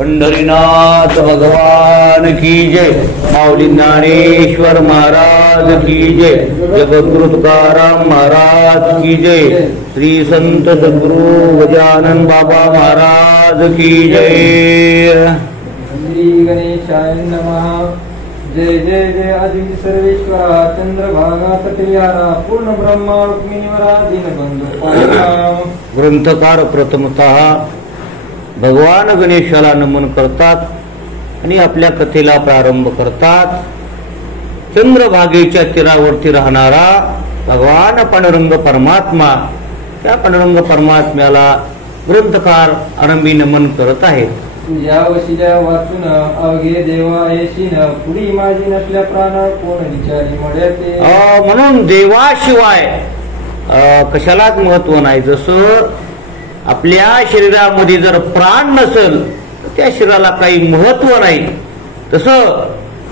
पंढरीनाथ भगवान की जय। माऊली ज्ञानेश्वर महाराज की जय। जगद्गुरु तुकाराम महाराज की जय। श्री संत सद्गुरु गजानन बाबा महाराज की जय। श्री गणेशाय नमः। जय जय जय आदि सर्वेश्वरा चंद्रभागा तटियारा पूर्ण ब्रह्मा रुक्मिणीवरा दीनबंधू। ग्रंथकार प्रथमतः भगवान गणेशाला नमन करतात आणि आपल्या कथेला प्रारंभ करतात। चंद्रभागेच्या तीरावरती राहणारा भगवान पांडुरंग परमात्मा, त्या पांडुरंग परमात्म्याला ग्रंथकार आरंभी नमन करत आहेत। तुझ्या वशिल्या वाचून अवघे देवा येशीन, पुढी माझी नसल्या प्राण कोण विचारी मड्याचे। म्हणून देवाशिवाय कशालाच महत्व नाही। जसं आपल्या शरीरामध्ये जर प्राण नसेल तर त्या शरीराला काही महत्व नाही, तसं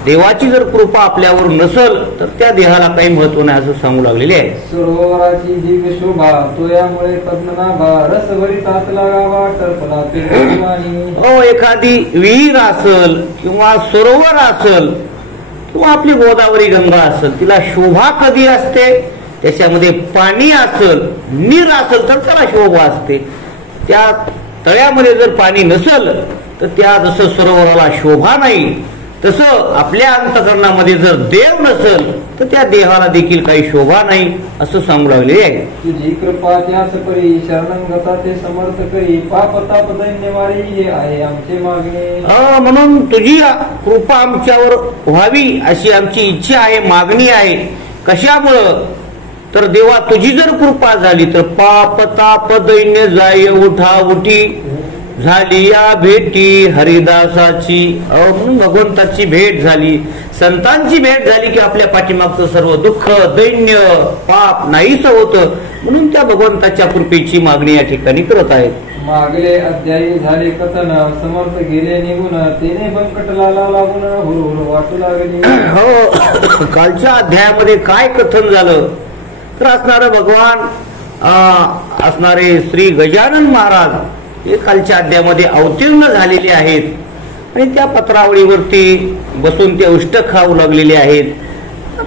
देवाची जर कृपा आपल्यावर नसेल तर त्या देहाला काही महत्व नाही असं सांगू लागलेले आहे। सरोवराची दिव्य शोभा तोयामुळे पद्मनाभा, रसभरी तात लागावा टरफला ते। एखादी विहीर असेल किंवा सरोवर असेल किंवा आपली गोदावरी गंगा असेल, तिला शोभा कधी असते? त्याच्यामध्ये पाणी असेल, नीर असेल तर त्याला शोभा असते। त्या तळ्यामध्ये जर पाणी नसेल तर त्या जसं सरोवराला शोभा नाही, तसं आपल्या अंतकरणामध्ये जर देव नसेल तर त्या देहाला देखील काही शोभा नाही असं सांगू लागले आहे। तुझी कृपा त्याच परी शरणंगता ते समर्थ करी, पाप ताप दैन्यवारी हे आहे आमचे मागणे। म्हणून तुझी कृपा आमच्यावर व्हावी अशी आमची इच्छा आहे, मागणी आहे। कशामुळं? तर देवा तुझी जर कृपा झाली तर पाप ताप दैन्य जाय उठा उठी झाली या भेटी हरिदासाची। म्हणून भगवंताची भेट झाली, संतांची भेट झाली की आपल्या पाठीमागचं सर्व दुःख दैन्य पाप नाहीस होतं। म्हणून त्या भगवंताच्या कृपेची मागणी या ठिकाणी करत आहेत। मागले अध्यायी झाले कथन, समर्थ गेले निघून तेने बंकटलाला लागून हुरहुर वाटू लागली। हो, कालच्या अध्यायामध्ये काय कथन झालं तर असणारे श्री गजानन महाराज हे कालच्या अध्यायामध्ये अवतीर्ण झालेले आहेत आणि त्या पत्रावळीवरती बसून ते उष्ट खाऊ लागलेले आहेत।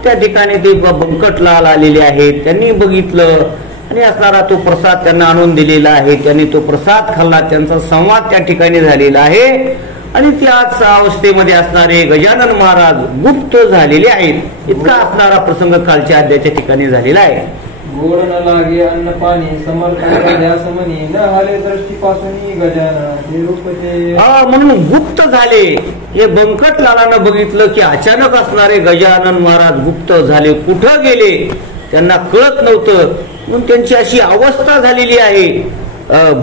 त्या ठिकाणी ते बंकटलाल आलेले आहेत, त्यांनी बघितलं आणि असणारा तो प्रसाद त्यांना आणून दिलेला आहे। त्यांनी तो प्रसाद खाल्ला, त्यांचा संवाद त्या ठिकाणी झालेला आहे आणि त्याच अवस्थेमध्ये असणारे गजानन महाराज गुप्त झालेले आहेत। इतका असणारा प्रसंग कालच्या अध्यायाच्या ठिकाणी झालेला आहे। गोड न लागे अन्न पाणी समर्थांचा ध्यास मनी, न हाले दृष्टीपासून गजानन रूपते। म्हणून गुप्त झाले। हे बंकटलालानं बघितलं की अचानक असणारे गजानन महाराज गुप्त झाले, कुठं गेले त्यांना कळत नव्हतं। म्हणून त्यांची अशी अवस्था झालेली आहे,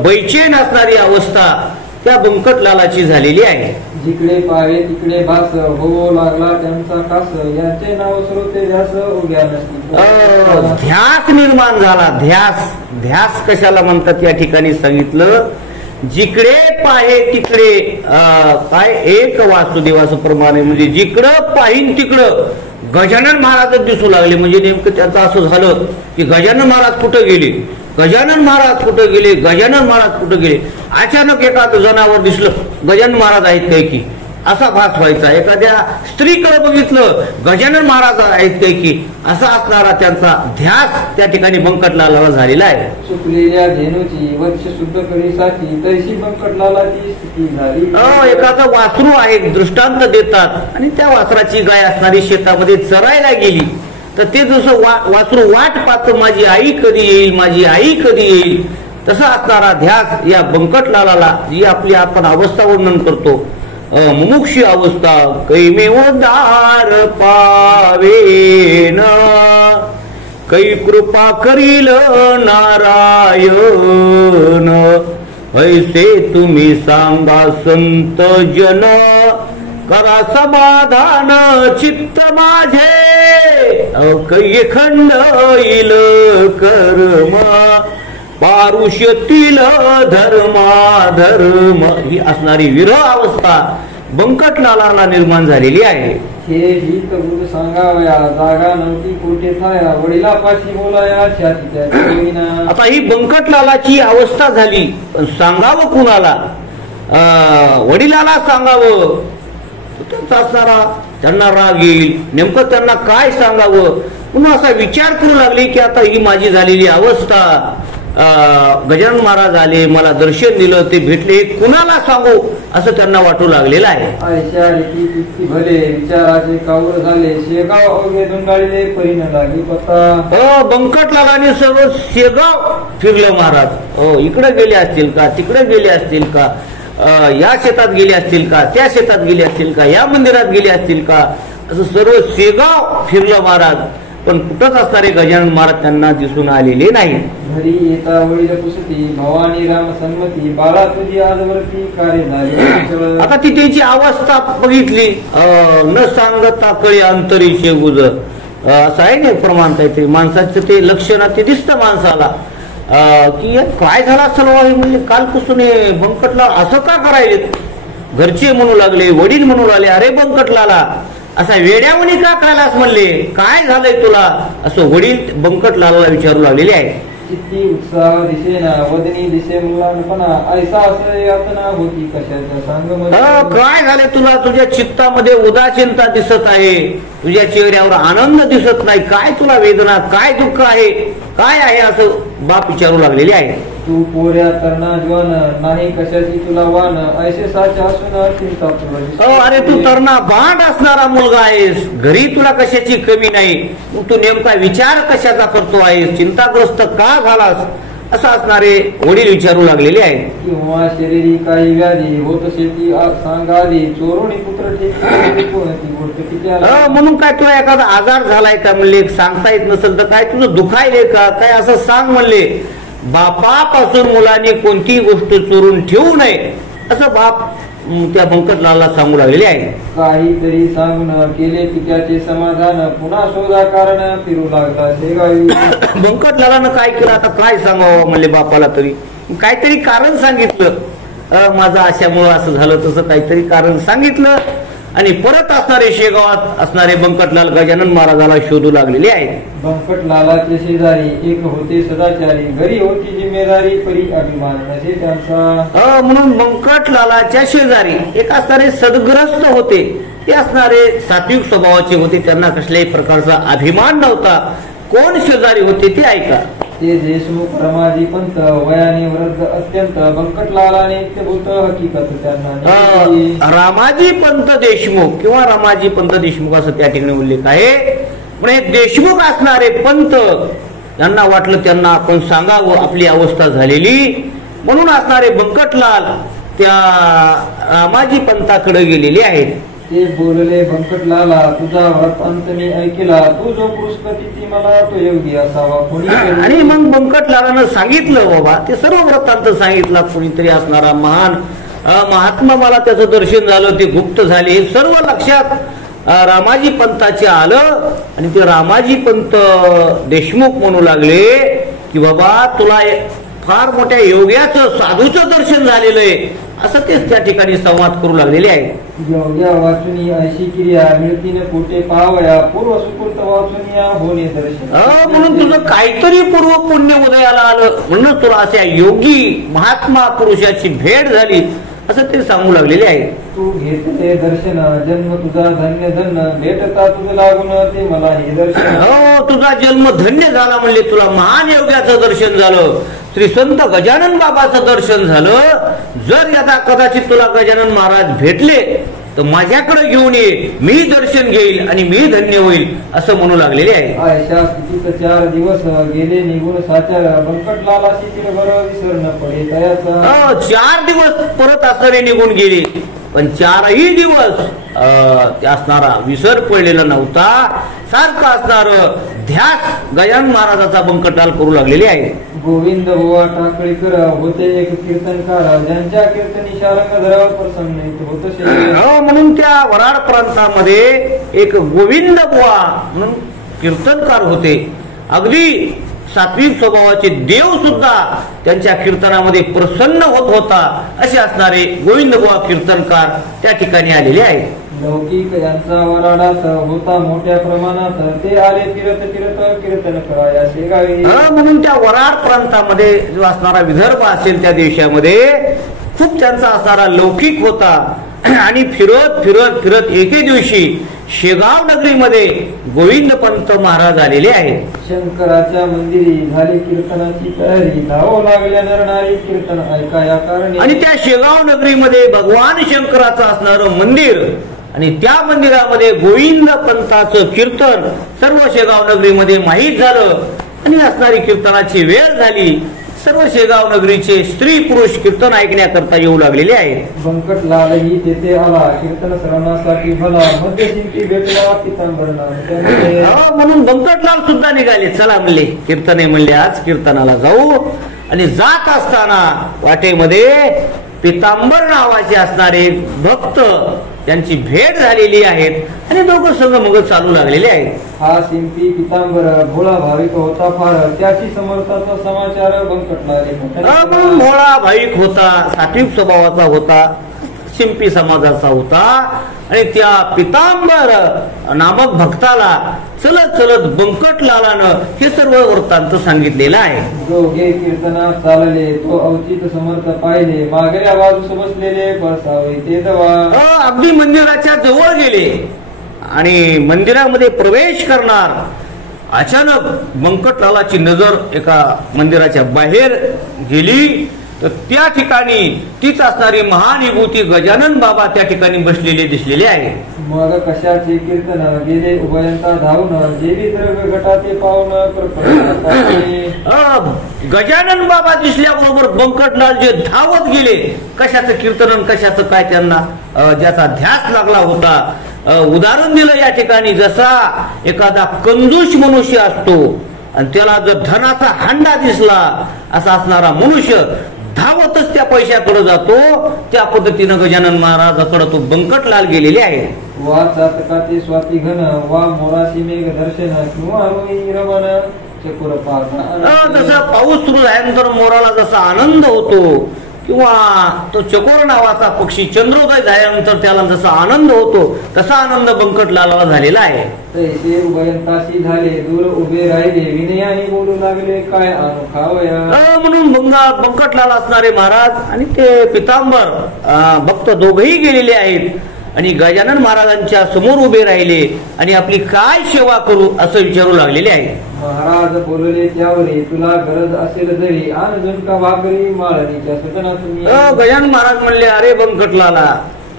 बैचेन असणारी अवस्था त्या बंकटलालाची झालेली आहे। जिकडे पाहे तिकडे भास हो लागला त्यांचा कास, याचे नाव श्रोते ध्यास उग्या नसती। ध्यास निर्माण झाला। ध्यास कशाला म्हणतात या ठिकाणी सांगितलं, जिकडे पाहे तिकडे काय एक वासुदेवास प्रमाणे, म्हणजे जिकडं पाहिन तिकडं गजानन महाराज दिसू लागले। म्हणजे नेमकं त्याचं असं झालं की गजानन महाराज कुठं गेले, गजानन महाराज कुठं गेले, गजानन महाराज कुठं गेले। अचानक एखादं जनावर दिसलं, गजानन महाराज आहेत काय की असा भास व्हायचा। एखाद्या स्त्रीकडे बघितलं, गजानन महाराज आहेत काय की असा असणारा त्यांचा ध्यास त्या ठिकाणी बंकटलालाला झालेला आहे। चुकलेल्या धेनूची वत्स शुद्ध करीसाठी तैशी बंकटलालाची स्थिती झाली। एखादा वासरू आहे, दृष्टांत देतात आणि त्या वासराची गाय असणारी शेतामध्ये चरायला गेली तर ते जसं वासरू वाट पाहतं, माझी आई कधी येईल, माझी आई कधी येईल, तसा असणारा ध्यास या बंकटलालाला, जी आपली आपण अवस्था वर्णन करतो, मुमुक्षी अवस्था, कैमेवदार पावेन कै कृपा करील नारायण, ऐसे तुम्ही सांगा संत जन, करा समाधान चित्त माझे, कै खंड येईल कर्म पारुष्यतील धर्म। ही असणारी विरह अवस्था बंकटलालाला निर्माण झालेली आहे। हे गीत गुरु सांगावया जागा नव्हती कोठे थाया, वडिलापाशी बोलाया छातीच्या। आता ही बंकटलालाची अवस्था झाली, पण सांगावं कुणाला? वडिलाला सांगावं, त्यांचा असणारा त्यांना राग येईल, नेमकं त्यांना काय सांगावं म्हणून असा विचार करू लागले की आता ही माझी झालेली अवस्था, गजानन महाराज आले, मला दर्शन दिलं, ते भेटले, कुणाला सांगू असं त्यांना वाटू लागलेलं आहे. आयशा रीती तितकी भले विचाराचे काऊर झाले, शेगाव अवघे दुंडाळले परीन लागे पता. बंकटलालाने सर्व शेगाव फिरलं महाराज. इकडे गेले असतील का, तिकडे गेले असतील का, या शेतात गेले असतील का, त्या शेतात गेले असतील का, या मंदिरात गेले असतील का, असं सर्व शेगाव फिरलं महाराज. पण कुठंच असणारे गजानन महाराज त्यांना दिसून आलेले नाही. घरी येता वडील पुसती भवानी राम संमती, बाळा तुझी आजवरती कार्य झाले. आता ती त्याची अवस्था बघितली, न सांगता कळी अंतरीचे गुज, असं आहे ना प्रमाण काहीतरी माणसाचं ते लक्षण ते दिसतं माणसाला की काय झाला असेल म्हणजे कालपासून बंकटला असं का करायले. घरचे म्हणू लागले, वडील म्हणू लागले, अरे बंकटलाला असा वेड्यावणी का करायलास म्हणले, काय झालंय तुला असं वडील बंकटलाला विचारू लागलेले आहे. चित्ती उत्साह दिसेना वदनी दिसे मुलांपणा, ऐसा असं यातना होती कशाच्या सांग. काय झाले तुला, तुझ्या चित्तामध्ये उदासीनता दिसत आहे, तुझ्या चेहऱ्यावर आनंद दिसत नाही, काय तुला वेदना, काय दुःख आहे, काय आहे असं बाप विचारू लागलेले आहे. तू पोऱ्या तरणा जवान नाही कशाची तुला वान, ऐसे साचे असून चिंता तुला. अरे तू तरणा बांड असणारा मुलगा आहेस, घरी तुला कशाची कमी नाही, तू नेमका विचार कशाचा करतो आहेस, चिंताग्रस्त का झालास असं असणारे वडील विचारू लागलेले आहेत. किंवा शरीरी काही व्याधी होत शेती सांगाली, चोरुणी पुत्र म्हणून काय तुला एखादा आजार झालाय का म्हणले, सांगता येत नसेल तर काय तुझं दुखायले का काय असं सांग म्हणले. बापापासून मुलांनी कोणतीही गोष्ट चोरून ठेवू नये असं बाप त्या बंकटलाला सांगू लागलेले आहे. काहीतरी सांगून केले पित्याचे समाधान, पुन्हा शोधा कारण फिरू लागला शेगावी. बंकटलालानं काय केलं, आता काय सांगावं म्हणले बापाला, तरी काहीतरी कारण सांगितलं, माझं अशामुळं असं झालं तसं काहीतरी कारण सांगितलं आणि परत असणारे शेगावात असणारे बंकटलाल गजानन महाराजाला शोधू लागलेले आहेत. बंकटलालाचे शेजारी एक होते सदाचारी, घरी होती जिम्मेदारी परी अभिमान नसे त्यांचा. म्हणून बंकटलालाच्या शेजारी एक असणारे सद्ग्रस्त होते, ते असणारे सात्विक स्वभावाचे होते, त्यांना कसल्याही प्रकारचा अभिमान नव्हता. कोण शेजारी होते ते ऐका. ते देशमुख रमाजी पंत वयाने वृद्ध अत्यंत, बंकटलालाने ते भूत हकीकत त्यांना. रामाजी पंत देशमुख किंवा रामाजी पंत देशमुख असं त्या ठिकाणी उल्लेख आहे. पण हे देशमुख असणारे पंत यांना वाटलं त्यांना आपण सांगावं आपली अवस्था झालेली, म्हणून असणारे बंकटलाल त्या रामाजी पंताकडे गेलेले आहेत. ते बोलले बंकटलाला, तुझा वृत्तांत मी ऐकला, तू जो पुरस्कृती मला तो योगी असावा कोणी. आणि मग बंकटलालानं सांगितलं बाबा, ते सर्व वृत्तांत सांगितला. कोणीतरी असणारा महान महात्मा मला त्याचं दर्शन झालं, ते गुप्त झाले, हे सर्व लक्षात रामाजी पंताचे आलं. आणि ते रामाजी पंत देशमुख म्हणू लागले की बाबा तुला फार मोठ्या योग्याचं साधूचं दर्शन झालेलं आहे असं तेच त्या ठिकाणी संवाद करू लागलेले आहे. योग्या वाचुनी ऐशी क्रिया मिळतीने पोटे पावया, पूर्व सुकृत वाचुनिया होणे दर्शन. म्हणून तुझं काहीतरी पूर्व पुण्य उदयाला आलं, म्हणून तुला अशा योगी महात्मा पुरुषाची भेट झाली असं ते सांगू लागलेले आहे. तू घेतले दर्शन जन्म तुझा धन्य धन्य, भेटता तुझं लागून ते मला हे दर्शन. तुझा जन्म धन्य झाला म्हणले, तुला महान योग्याचं दर्शन झालं, श्री संत गजानन बाबाचं दर्शन झालं. जर यदा कदाचित तुला गजानन महाराज भेटले तर माझ्याकडे घेऊन ये, मी दर्शन घेईल आणि मी धन्य होईल असं म्हणू लागलेले आहे. अशा स्थितीत 4 दिवस गेले निघून साचार, बंकटलालाशी चिरभर विसरण पडे तयाचा. 4 दिवस परत असणारे निघून गेले, पण 4ही दिवस असणारा विसर पडलेला नव्हता. सारखं असणार ध्यास गजानन महाराजाचा बंकटलाल करू लागलेले आहे. गोविंद बुवा टाकळीकर होते एक कीर्तनकार, ज्यांच्या कीर्तनी शारंग धरावा प्रसन्न होत. म्हणून त्या वराड प्रांतामध्ये एक गोविंद बुवा म्हणून कीर्तनकार होते. अगदी सात्विक स्वभावाचे देव सुद्धा त्यांच्या कीर्तनामध्ये प्रसन्न होत होता. असे असणारे गोविंद बुवा कीर्तनकार त्या ठिकाणी आलेले आहेत. लौकिक यांचा वराडात होता मोठ्या प्रमाणात, ते आले फिरत फिरत कीर्तन कराया शेगावी. म्हणून त्या वराड प्रांतामध्ये जो असणारा विदर्भ असेल त्या देशामध्ये खूप त्यांचा असणारा लौकिक होता. आणि फिरत फिरत फिरत एके दिवशी शेगाव नगरीमध्ये गोविंदपंत महाराज आलेले आहेत. शंकराच्या मंदिरी झाली कीर्तनाची तयारी, धावू लागल्या नरनारी कीर्तन ऐकाया कारणी. आणि त्या शेगाव नगरीमध्ये भगवान शंकराचं असणारं मंदिर आणि त्या मंदिरामध्ये गोविंद पंथाचं कीर्तन सर्व शेगाव नगरीमध्ये माहीत झालं. आणि असणारी कीर्तनाची वेळ झाली. सर्व शेगाव नगरीचे स्त्री पुरुष कीर्तन ऐकण्याकरता येऊ लागलेले आहेत. बंकटलालही तेथे आला, कीर्तन श्रवणासाठी भला, मध्य शिंपी भेटला पितांबरनाथ. म्हणून बंकटलाल सुद्धा निघाले. चला म्हणले कीर्तने म्हणले आज कीर्तनाला जाऊ. आणि जात असताना वाटेमध्ये पितांबर नावाचे असणारे भक्त त्यांची भेट झालेली आहेत. आणि दोघं संग मग चालू लागलेले आहेत. हा शिंपी पितांबर भोळा भाविक होता फार, त्याची समर्थाचा समाचार बंकटलाले. भोळा भाविक होता, सात्विक स्वभावाचा होता, शिंपी समाजाचा होता. आणि त्या पितांबर नामक भक्ताला चलत चलत बंकटलालानं हे सर्व वृत्तांत सांगितलेलं आहे. दोघे कीर्तनात चालले, तो अवचित समर्थ पाहिले, मागल्या बाजूस बसलेले बसावे ते दवा. अगदी मंदिराच्या जवळ गेले आणि मंदिरामध्ये प्रवेश करणार. अचानक बंकटलालाची नजर एका मंदिराच्या बाहेर गेली. तर त्या ठिकाणी तीच असणारी महाविभूती गजानन बाबा त्या ठिकाणी बसलेले दिसलेले आहे. मग कशाचे कीर्तन गेले उभयंता धावून, जेवी द्रव्य घटाते पावून. गजानन बाबा दिसल्याबरोबर बंकटलाल जे धावत गेले. कशाचं कीर्तन कशाचं काय त्यांना ज्याचा ध्यास लागला होता. उदाहरण दिलं या ठिकाणी, जसा एखादा कंजूस मनुष्य असतो आणि त्याला जर धनाचा हांडा दिसला असा असणारा मनुष्य धावतच त्या पैशाकडे जातो, त्या पद्धतीनं गजानन महाराजाकडे तो बंकटलाल गेलेले आहे. वा चातकाते स्वाती घन, वा मोराशी मेघ दर्शन, किंवा रमण चकोर पाहता. जसा पाऊस सुरू झाल्यानंतर मोराला जसा आनंद होतो किंवा तो चकोर नावाचा पक्षी चंद्रोदय झाल्यानंतर त्याला जसा आनंद होतो तसा आनंद बंकटलाला झालेला आहे. तैसे उभयंताशी झाले, दूर उभे राहिले, विनयाने बोलू लागले, काय आणू खावया. म्हणून बंकटलाल असणारे महाराज आणि ते पितांबर भक्त दोघेही गेलेले आहेत. आणि गजानन महाराजांच्या समोर उभे राहिले आणि आपली काय सेवा करू असं विचारू लागलेले आहे. महाराज बोलले त्यावरी, तुला गरज असेल जरी आण झुणका भाकरी माळणीच्या सदना तुम्ही. गजानन महाराज म्हणले, अरे बंकटलाला,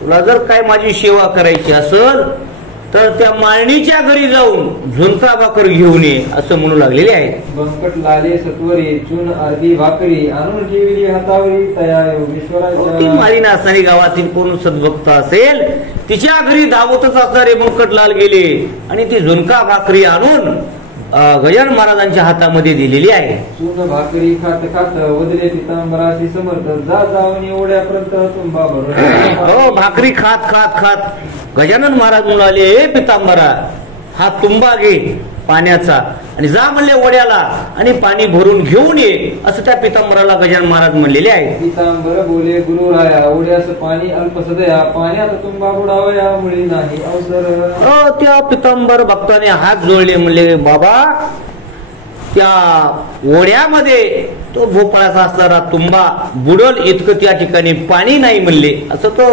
तुला जर काय माझी सेवा करायची असेल तर त्या माळणीच्या घरी जाऊन झुणका भाकर घेऊन ये असं म्हणू लागलेले आहे. बंकटलाले सत्वरी चून अर्धी भाकरी आणून ठेवली हातावरी, तया योगेश्वराच्या. मारीना असणारी गावातील कोण सद्भक्त असेल तिच्या घरी धावतच असणारे बंकटलाल गेले आणि ती झुणका भाकरी आणून गजानन महाराजांच्या हातामध्ये दिलेली आहे. चून भाकरी खात खात वदले पितांबराशी समर्थ, जा जाऊन एवढ्यापर्यंत तुंबा भरून. भाकरी खात खात खात गजानन महाराज म्हणाले, हे पितांबरा, हा तुंबा घे पाण्याचा आणि जा म्हणले ओढ्याला आणि पाणी भरून घेऊन ये असं त्या पितांबराला गजानन महाराज म्हणलेले आहे. पितांबर बोले, गुरुराया, ओढ्यास पाणी अल्प सदया, पाण्यात तुंबा बुडावया मुळी नाही अवसर. त्या पितांबर भक्ताने हात जोडले, म्हणले, बाबा, त्या ओढ्यामध्ये तो भोपाळाचा असणारा तुंबा बुडल इतकं त्या ठिकाणी पाणी नाही म्हणले असं तो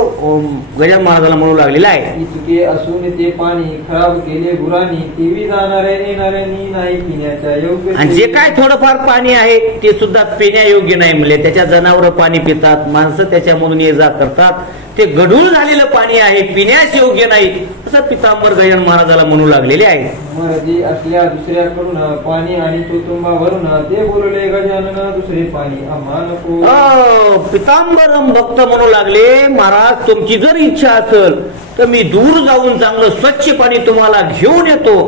गजानन महाराजाला म्हणू लागलेला आहे. इतके असून ते पाणी खराब केले गुरांनी, टीव्ही जाणारे येणाऱ्यांनी नाही पिण्याच्या योग्य. आणि जे काय थोडंफार पाणी आहे ते सुद्धा पिण्यायोग्य नाही म्हणले. त्याच्या जनावर पाणी पितात, माणसं त्याच्यामधून ये जा करतात, ते गढूळ झालेलं पाणी आहे, पिण्यास योग्य नाही असं पितांबर गजानन महाराजाला म्हणू लागलेले आहे. मर्जी असल्या दुसऱ्याकडून पाणी आणि तो तुंबा भरून ते बोलले गजानन, दुसरे पाणी आम्हा नको. पितांबर भक्त म्हणू लागले, महाराज, तुमची जर इच्छा असेल तर मी दूर जाऊन चांगलं स्वच्छ पाणी तुम्हाला घेऊन येतो.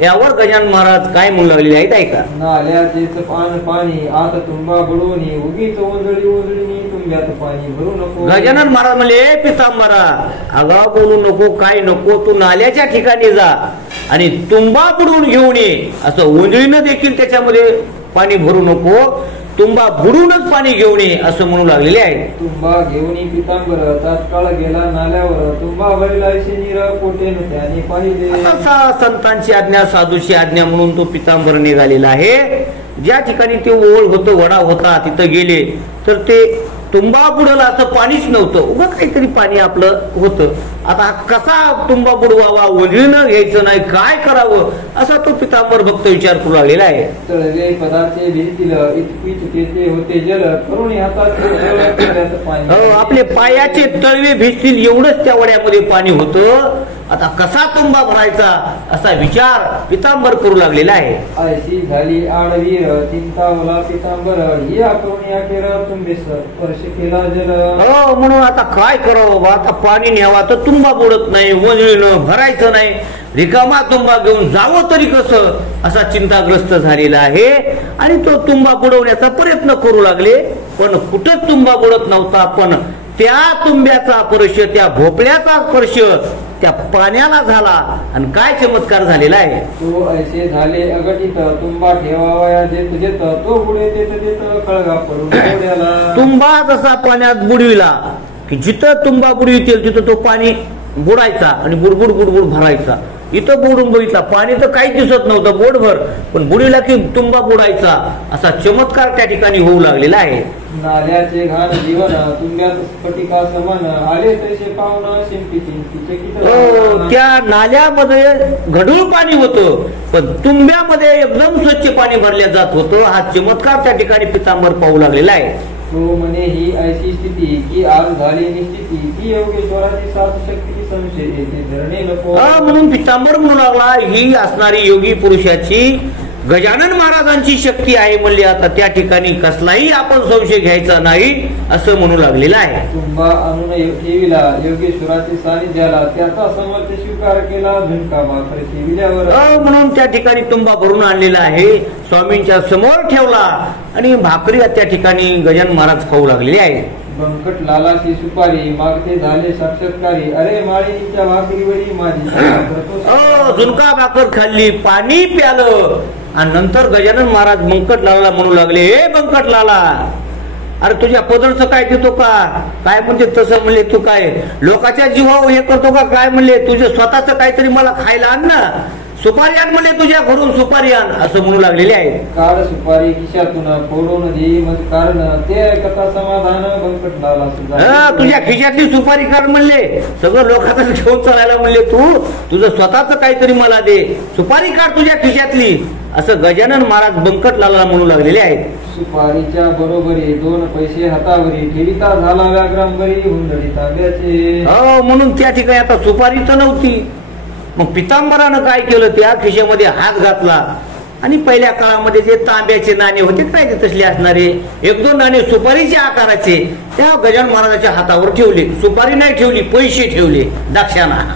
यावर गजानन महाराज काय म्हणू लागलेले आहेत ऐका. नाल्याचेच पान पाणी आत तुंबा बुडवून, उगीच ओंजळी ओंजळीनी तुंब्यात पाणी भरू नको. गजानन महाराज म्हणले, पितांबरा, आगाव बोलू नको, काय नको, तू नाल्याच्या ठिकाणी जा आणि तुंबा बुडवून घेऊन ये. असं ओंजळीनं देखील त्याच्यामध्ये पाणी भरू नको, तुंबा बुडूनच पाणी घेऊन ये असं म्हणू लागलेले आहे. तुंबा घेऊन पितांबर तात्काळ गेला नाल्यावर, तुंबा भरला नीर पोटेन त्याने पाहिले. संतांची आज्ञा, साधूची आज्ञा म्हणून तो पितांबर निघालेला आहे. ज्या ठिकाणी ते ओळ होतं, वडा होता, तिथं गेले तर ते तुंबा बुडवला असं पाणीच नव्हतं, उभं काहीतरी पाणी आपलं होतं. आता कसा तुंबा बुडवावा, वजळीनं घ्यायचं नाही, काय करावं असा तो पितांबर भक्त विचार करू लागलेला आहे. तळवे पदाचे भिंतील इतकी चुकीचे होते जल करुणी हातात पाणी. आपले पायाचे तळवे भिजतील एवढंच त्या वड्यामध्ये पाणी होतं. आता कसा तुंबा भरायचा असा विचार पितांबर करू लागलेला आहे. आयशी झाली आडवीर चिंतावला पितांबर ही करुणी अखेर तुंबे स्पर्श केला जल. म्हणून आता काय करावं बा, आता पाणी न्यावा तर तुंबा बुडत नाही, वजळीनं भरायचं नाही, रिकामा तुंबा घेऊन जावं तरी कसं असा चिंताग्रस्त झालेला आहे. आणि तो तुंबा बुडवण्याचा प्रयत्न करू लागले, पण कुठंच तुंबा बुडत नव्हता. पण त्या तुंब्याचा स्पर्श, त्या भोपळ्याचा स्पर्श त्या पाण्याला झाला आणि काय चमत्कार झालेला आहे. तो ऐसे झाले अगटित तुंबा ठेवावा जेत जेत तो बुडे तेत तेत कळगा पडून बुड्याला. तुंबा जसा पाण्यात बुडविला की जिथं तुंबा बुडवितील तिथं तो पाणी बुडायचा आणि बुडबुड बुडबुड भरायचा. इथं बुडून बघितला पाणी तर काही दिसत नव्हतं बोटभर, पण बुडीला की तुंबा बुडायचा असा चमत्कार त्या ठिकाणी होऊ लागलेला आहे. नाल्याचे घाण जीवन तुंब्यात स्फटिका समान आले तसे पाहुणा शिंपी चिंपी. त्या नाल्यामध्ये गढूळ पाणी होतं, पण तुंब्यामध्ये एकदम स्वच्छ पाणी भरल्या जात होतं. हा चमत्कार त्या ठिकाणी पितांबर पाहू लागलेला आहे. तो म्हणे ही ऐशी स्थिती की आज झाली निश्चिती की योगेश्वराची सात शक्ती संशय येते धरणे नको. म्हणून पितांबर म्हणू लागला ही असणारी योगी पुरुषाची गजानन महाराजांची शक्ती आहे म्हणले. आता त्या ठिकाणी कसलाही आपण संशय घ्यायचा नाही असं म्हणू लागलेला आहे. तुंबा आणून ठेविला योगेश्वराची सानिध्याला त्याचा समर्थ स्वीकार केला झुणका भाकर ठेविल्यावर. म्हणून त्या ठिकाणी तुंबा भरून आणलेला आहे, स्वामींच्या समोर ठेवला आणि भाकरी त्या ठिकाणी गजानन महाराज खाऊ लागलेले आहे. बंकट लालाची सुपारी मागते झाले साक्षात्कारी अरे माळीच्या भाकरीवरी माझी. झुणका भाकर खाल्ली, पाणी प्यालं आणि नंतर गजानन महाराज बंकट लाला म्हणू लागले, हे बंकट लाला अरे तुझ्या पदरचं काय देतो का काय म्हणजे तसं म्हणले, तू काय लोकांच्या जीवावर हे करतो का काय म्हणले, तुझे स्वतःच काहीतरी मला खायला आण ना, सुपारी आण म्हणले, तुझ्या घरून सुपारी आण असं म्हणू लागलेले आहे. काढ सुपारी खिशातून फोडून दे मग कारण ते कथा समाधान बंकट लाला सुद्धा. तुझ्या खिशातली सुपारी काढ म्हणले, सगळं लोकांचं घेऊन चालायला म्हणले, तू तुझं स्वतःच काहीतरी मला दे, सुपारी काढ तुझ्या खिशातली असं गजानन महाराज बंकट लाला म्हणू लागलेले आहेत. सुपारीच्या बरोबरी दोन पैसे हातावरी ठेविता झाला व्याग्रांबरी हुंदडी तांब्याचे. म्हणून त्या ठिकाणी आता सुपारी तर नव्हती. मग पितांबरानं काय केलं, त्या खिशामध्ये हात घातला आणि पहिल्या काळामध्ये जे तांब्याचे नाणे होते काय ते तसले असणारे एक दोन नाणे सुपारीच्या आकाराचे त्या गजानन महाराजाच्या हातावर ठेवले. सुपारी नाही ठेवली, पैसे ठेवले दाक्षाना.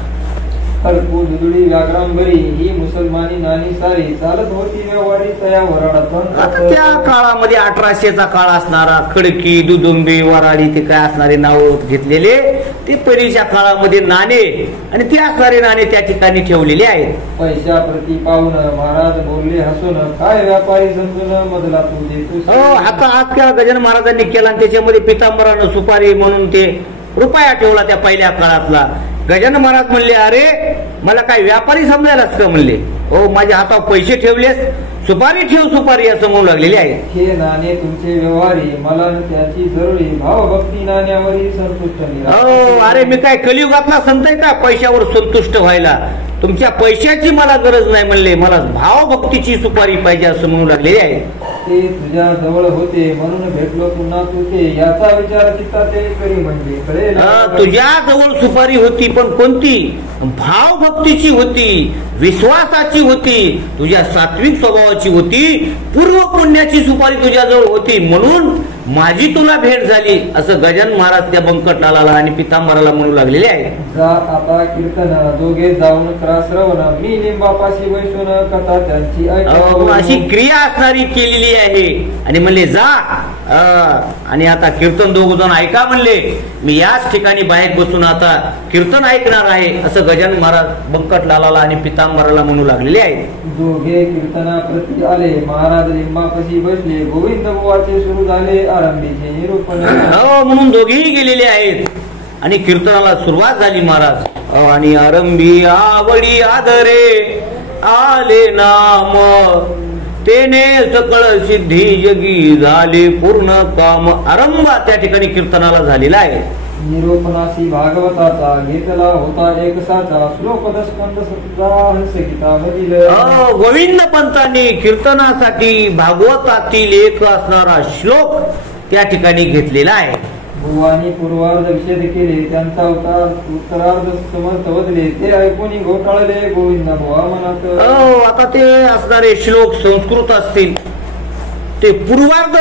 हरपू दुदुडी व्याग्रांबरी ही मुसलमानी नाणी सारी चालत होती व्यवहारी तया वराडात. आता त्या काळामध्ये 1800चा काळ असणारा खडकी दुदुंबी वराडी ते काय असणारे नाव घेतलेले ते पहिलीच्या काळामध्ये नाणे आणि ते असणारे नाणे त्या ठिकाणी ठेवलेले आहेत. पैशा प्रति पाहून महाराज बोलले हसून काय व्यापारी समजून मधला तू देतो. आता आज त्या गजानन महाराजांनी केला आणि त्याच्यामध्ये पितांबरानं सुपारी म्हणून ते रुपया ठेवला त्या पहिल्या काळातला. गजानन महाराज म्हणले, अरे मला काय व्यापारी समजायलाच का म्हणले, हो माझ्या हातात पैसे ठेवलेस, सुपारी ठेव सुपारी असं म्हणू लागलेले आहे. हे नाणे तुमचे व्यवहारी मला त्याची जरुरी भावभक्ती नाण्यावरी संतुष्ट. अरे मी काय कलियुगातला संत आहे का पैशावर संतुष्ट व्हायला, तुमच्या पैशाची मला गरज नाही म्हणले, मला भावभक्तीची सुपारी पाहिजे असं म्हणू लागलेले आहे. ते तुझ्या जवळ होते म्हणून भेटलो पुन्हा तू ते याचा विचार चित्ता ते करी म्हणजे कळेल. तुझ्या जवळ सुपारी होती पण कोणती, भावभक्तीची होती, विश्वासाची होती, तुझ्या सात्विक स्वभावाची होती, पूर्व पुण्याची सुपारी तुझ्याजवळ होती म्हणून माझी तुला भेट झाली असं गजानन महाराज त्या बंकटलाला आणि पितांबराला म्हणू लागलेले आहे. जा आता कीर्तन दोघे जाऊन त्रास रवण मी लिंबापाशी बैसून कथा त्यांची अशी क्रिया असणारी केलेली आहे. आणि म्हणले जा आणि आता कीर्तन दोघ जण ऐका म्हणले, मी याच ठिकाणी बाहेर बसून आता कीर्तन ऐकणार आहे असं गजानन महाराज बंकटलाला आणि पितांबराला म्हणू लागलेले आहेत. दोघे कीर्तनाप्रती आले महाराज लिंबापाशी बसले गोविंद बुवाचे सुरू झाले आरंभीचे निरूपण. म्हणून दोघेही गेलेले आहेत आणि कीर्तनाला सुरुवात झाली महाराज. आणि आरंभी आवडी आदरे आले नाम ते तेने सकळ सिद्धी जगी झाले पूर्ण काम आरंभ त्या ठिकाणी कीर्तनाला झालेला आहे. निरोपणासी भागवताचा घेतला होता एक साचा श्लोक दशकंद गीता मधील. गोविंद पंतांनी कीर्तनासाठी भागवतातील एक असणारा श्लोक त्या ठिकाणी घेतलेला आहे. भुवानी पूर्वार्ध विषेद केले त्यांचा उत्तरार्ध समर्थ बदले ते ऐकून घोटाळले गोविंद भुवा मनात. आता ते असणारे श्लोक संस्कृत असतील. ते पूर्वार्ध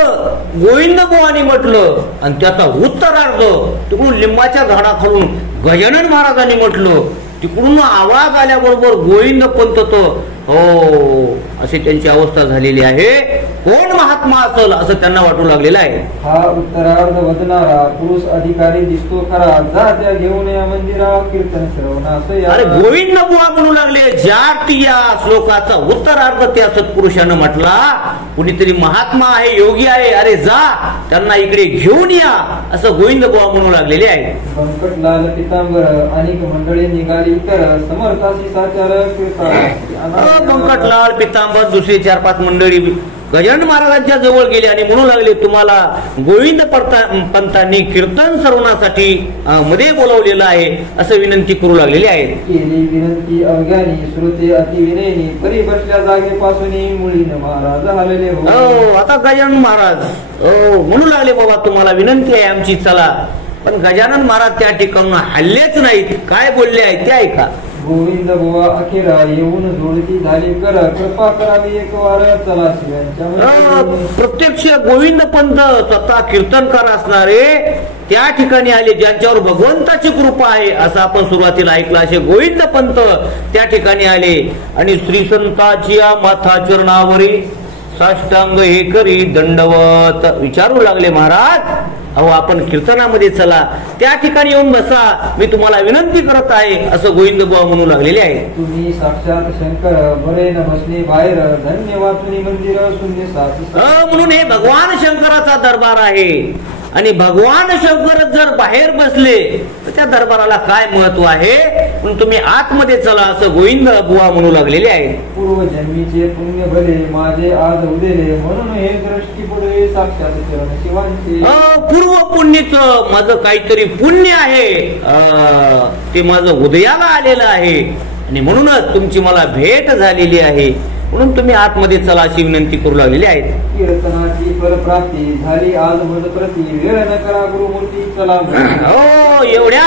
गोविंद बुवानी म्हटलं आणि त्याचा उत्तरार्ध तिकडून लिंबाच्या झाडाखालून गजानन महाराजांनी म्हटलं. तिकडून आवाज आल्याबरोबर गोविंद पंत हो अशी त्यांची अवस्था झालेली आहे. कोण महात्मा असेल असं त्यांना वाटू लागलेलं आहे. हा उत्तरार्ध वदनारा पुरुष अधिकारी दिसतो खरा जा त्या घेऊन या मंदिरा कीर्तन श्रवणास. अरे गोविंद बुवा म्हणू लागले ज्या या श्लोकाचा उत्तरार्ध त्या सत्पुरुषानं म्हटला कुणीतरी महात्मा आहे योगी आहे अरे जा त्यांना इकडे घेऊन या असं गोविंद बुवा म्हणू लागलेले आहे. बंकटलाल पितांबर अनेक मंडळी निघाली तर समर्थाशी साचार बंकटलाल पितांबर दुसरी 4-5 मंडळी गजानन महाराजांच्या जवळ गेले आणि म्हणू लागले तुम्हाला गोविंद पंतांनी कीर्तन श्रवणासाठी मध्ये बोलवलेलं आहे असं विनंती करू लागलेली आहे. केली विनंती अवघ्यानी श्रोते अति विनयनी परी बसल्या जागेपासून मुळीन महाराज हलले हो. आता गजानन महाराज म्हणू लागले बाबा तुम्हाला विनंती आहे आमची चला. पण गजानन महाराज त्या ठिकाणून हल्लेच नाहीत. काय बोलले आहेत ते ऐका. गोविंद बुवा अखेरा येऊन जोडती झाली कर कृपा करावी एक वार चला शिवांच्या. प्रत्यक्ष गोविंद पंत स्वतः कीर्तनकार असणारे त्या ठिकाणी आले ज्यांच्यावर भगवंताची कृपा आहे असं आपण सुरुवातीला ऐकलं. असे गोविंद पंत त्या ठिकाणी आले आणि श्री संताची माथा चरणावरी साष्टांग हे करी दंडवत विचारू लागले महाराज अहो आपण कीर्तनामध्ये चला त्या ठिकाणी येऊन बसा मी तुम्हाला विनंती करत आहे असं गोविंद बुवा म्हणू लागलेले आहे. तुम्ही साक्षात शंकर बरे न बसणे बाहेर धन्यवाद तुम्ही मंदिर शून्य साथ. म्हणून हे भगवान शंकराचा दरबार आहे आणि भगवान शंकर जर बाहेर बसले तर त्या दरबाराला काय महत्व आहे पण तुम्ही आतमध्ये चला असं गोविंद बुवा म्हणू लागलेले आहे. पूर्व जन्मीचे पुण्य भले माझे आज उदेले म्हणून हे दृष्टी पुढे साक्षात चरण शिवांचे. पूर्व पुण्यच माझं काहीतरी पुण्य आहे ते माझं उदयाला आलेलं आहे आणि म्हणूनच तुमची मला भेट झालेली आहे म्हणून तुम्ही आतमध्ये चला अशी विनंती करू लागलेली आहे. कीर्तनाची फलप्राप्ती झाली आज मद प्रती वेळ न करा गुरुमूर्ती चला. एवढ्या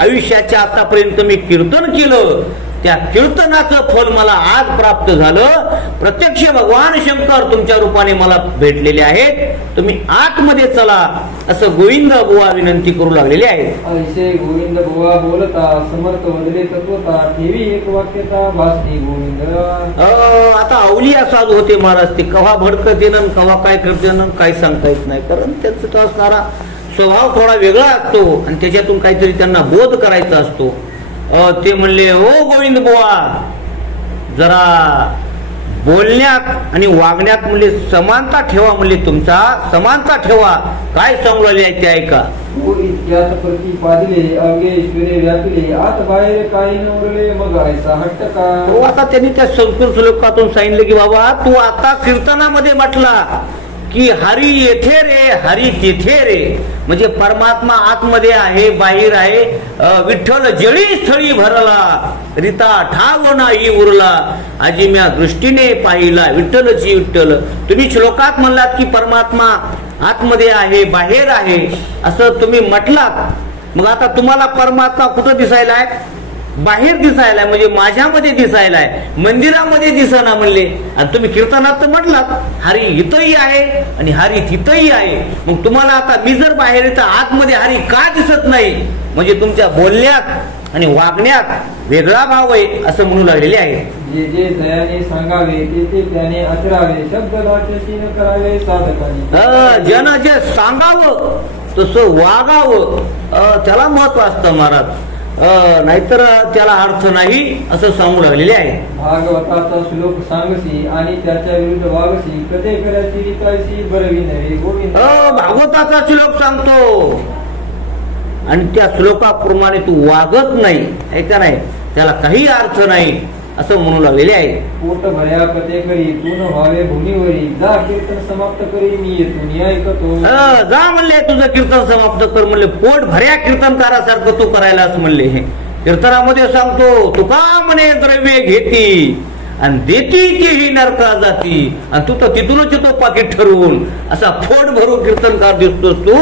आयुष्याच्या आतापर्यंत मी कीर्तन केलं त्या कीर्तनाचं फल मला आज प्राप्त झालं. प्रत्यक्ष भगवान शंकर तुमच्या रूपाने मला भेटलेले आहेत तुम्ही आतमध्ये चला असं गोविंद बुवा विनंती करू लागलेले आहेत. ऐसे गोविंद बुवा बोलता समर्थ वदले तत्वता ठेवी एक वाक्यता भासनी गोविंद. आता अवलिया साधू होते महाराज ते कव्हा भडकते ना कव्हा काय करते ना काही सांगता येत नाही कारण त्यांचा असणारा स्वभाव थोडा वेगळा असतो आणि त्याच्यातून काहीतरी त्यांना बोध करायचा असतो. ते म्हणले ओ गोविंद बुवा जरा बोलण्यात आणि वागण्यात म्हणले समानता ठेवा म्हणले तुमचा समानता ठेवा काय सांगू लागले ते ऐका. इतक्यात प्रतिपादिले अवघे ईश्वरे व्यापिले आत बाहेर काही नवरले मग ऐसा हट्ट का. आता त्यांनी त्या संस्कृत श्लोकातून सांगितलं की बाबा तू आता कीर्तनामध्ये म्हटला की हरी येथे रे हरी तेथे रे म्हणजे परमात्मा आतमध्ये आहे बाहेर आहे. विठ्ठल जळी स्थळी भरला रिता ठाव नाही उरला आजिम्या दृष्टीने पाहिला विठ्ठलची विठ्ठल. तुम्ही श्लोकात म्हणलात की परमात्मा आतमध्ये आहे बाहेर आहे असं तुम्ही म्हटलात मग आता तुम्हाला परमात्मा कुठं दिसायला आहे बाहेर दिसायला म्हणजे माझ्यामध्ये दिसायला आहे मंदिरामध्ये दिसना म्हणले आणि तुम्ही कीर्तनात तर म्हटलात हरी इथंही आहे आणि हरी तिथंही आहे. मग तुम्हाला आता मी जर बाहेर येतं आतमध्ये हरी का दिसत नाही म्हणजे तुमच्या बोलण्यात आणि वागण्यात वेगळा भाव आहे असं म्हणू लागलेले आहे. जे जे दयाने सांगावे ते ते त्याने आचरावे शब्द दाचशी न करावे साधकाने. ज्यानं जे सांगावं तसं वागावं त्याला महत्व असतं महाराज नाहीतर त्याला अर्थ नाही असं सांगू लागलेले आहे. भागवताचा श्लोक सांगसी आणि त्याच्या विरुद्ध वागसी कधी करायची रिकायची बरवी नव्हे गोविंद. भागवताचा श्लोक सांगतो आणि त्या श्लोकाप्रमाणे तू वागत नाही ऐका नाही त्याला काही अर्थ नाही असं म्हणू लागलेले आहे. पोट भऱ्या कथे करी तू न व्हावे भूमीवरी जा कीर्तन समाप्त करी मी येथून ऐकतो. जा म्हणले तुझं कीर्तन समाप्त कर म्हणले. पोट भऱ्या कीर्तनकारासारखं तू करायलाच म्हणले. कीर्तनामध्ये सांगतो तुका म्हणे द्रव्य घेती आणि देती तीही नरका जाती आणि तू तर तिथूनच येतो पाकिट ठरवून. असा पोट भरून कीर्तनकार दिसतोस तू.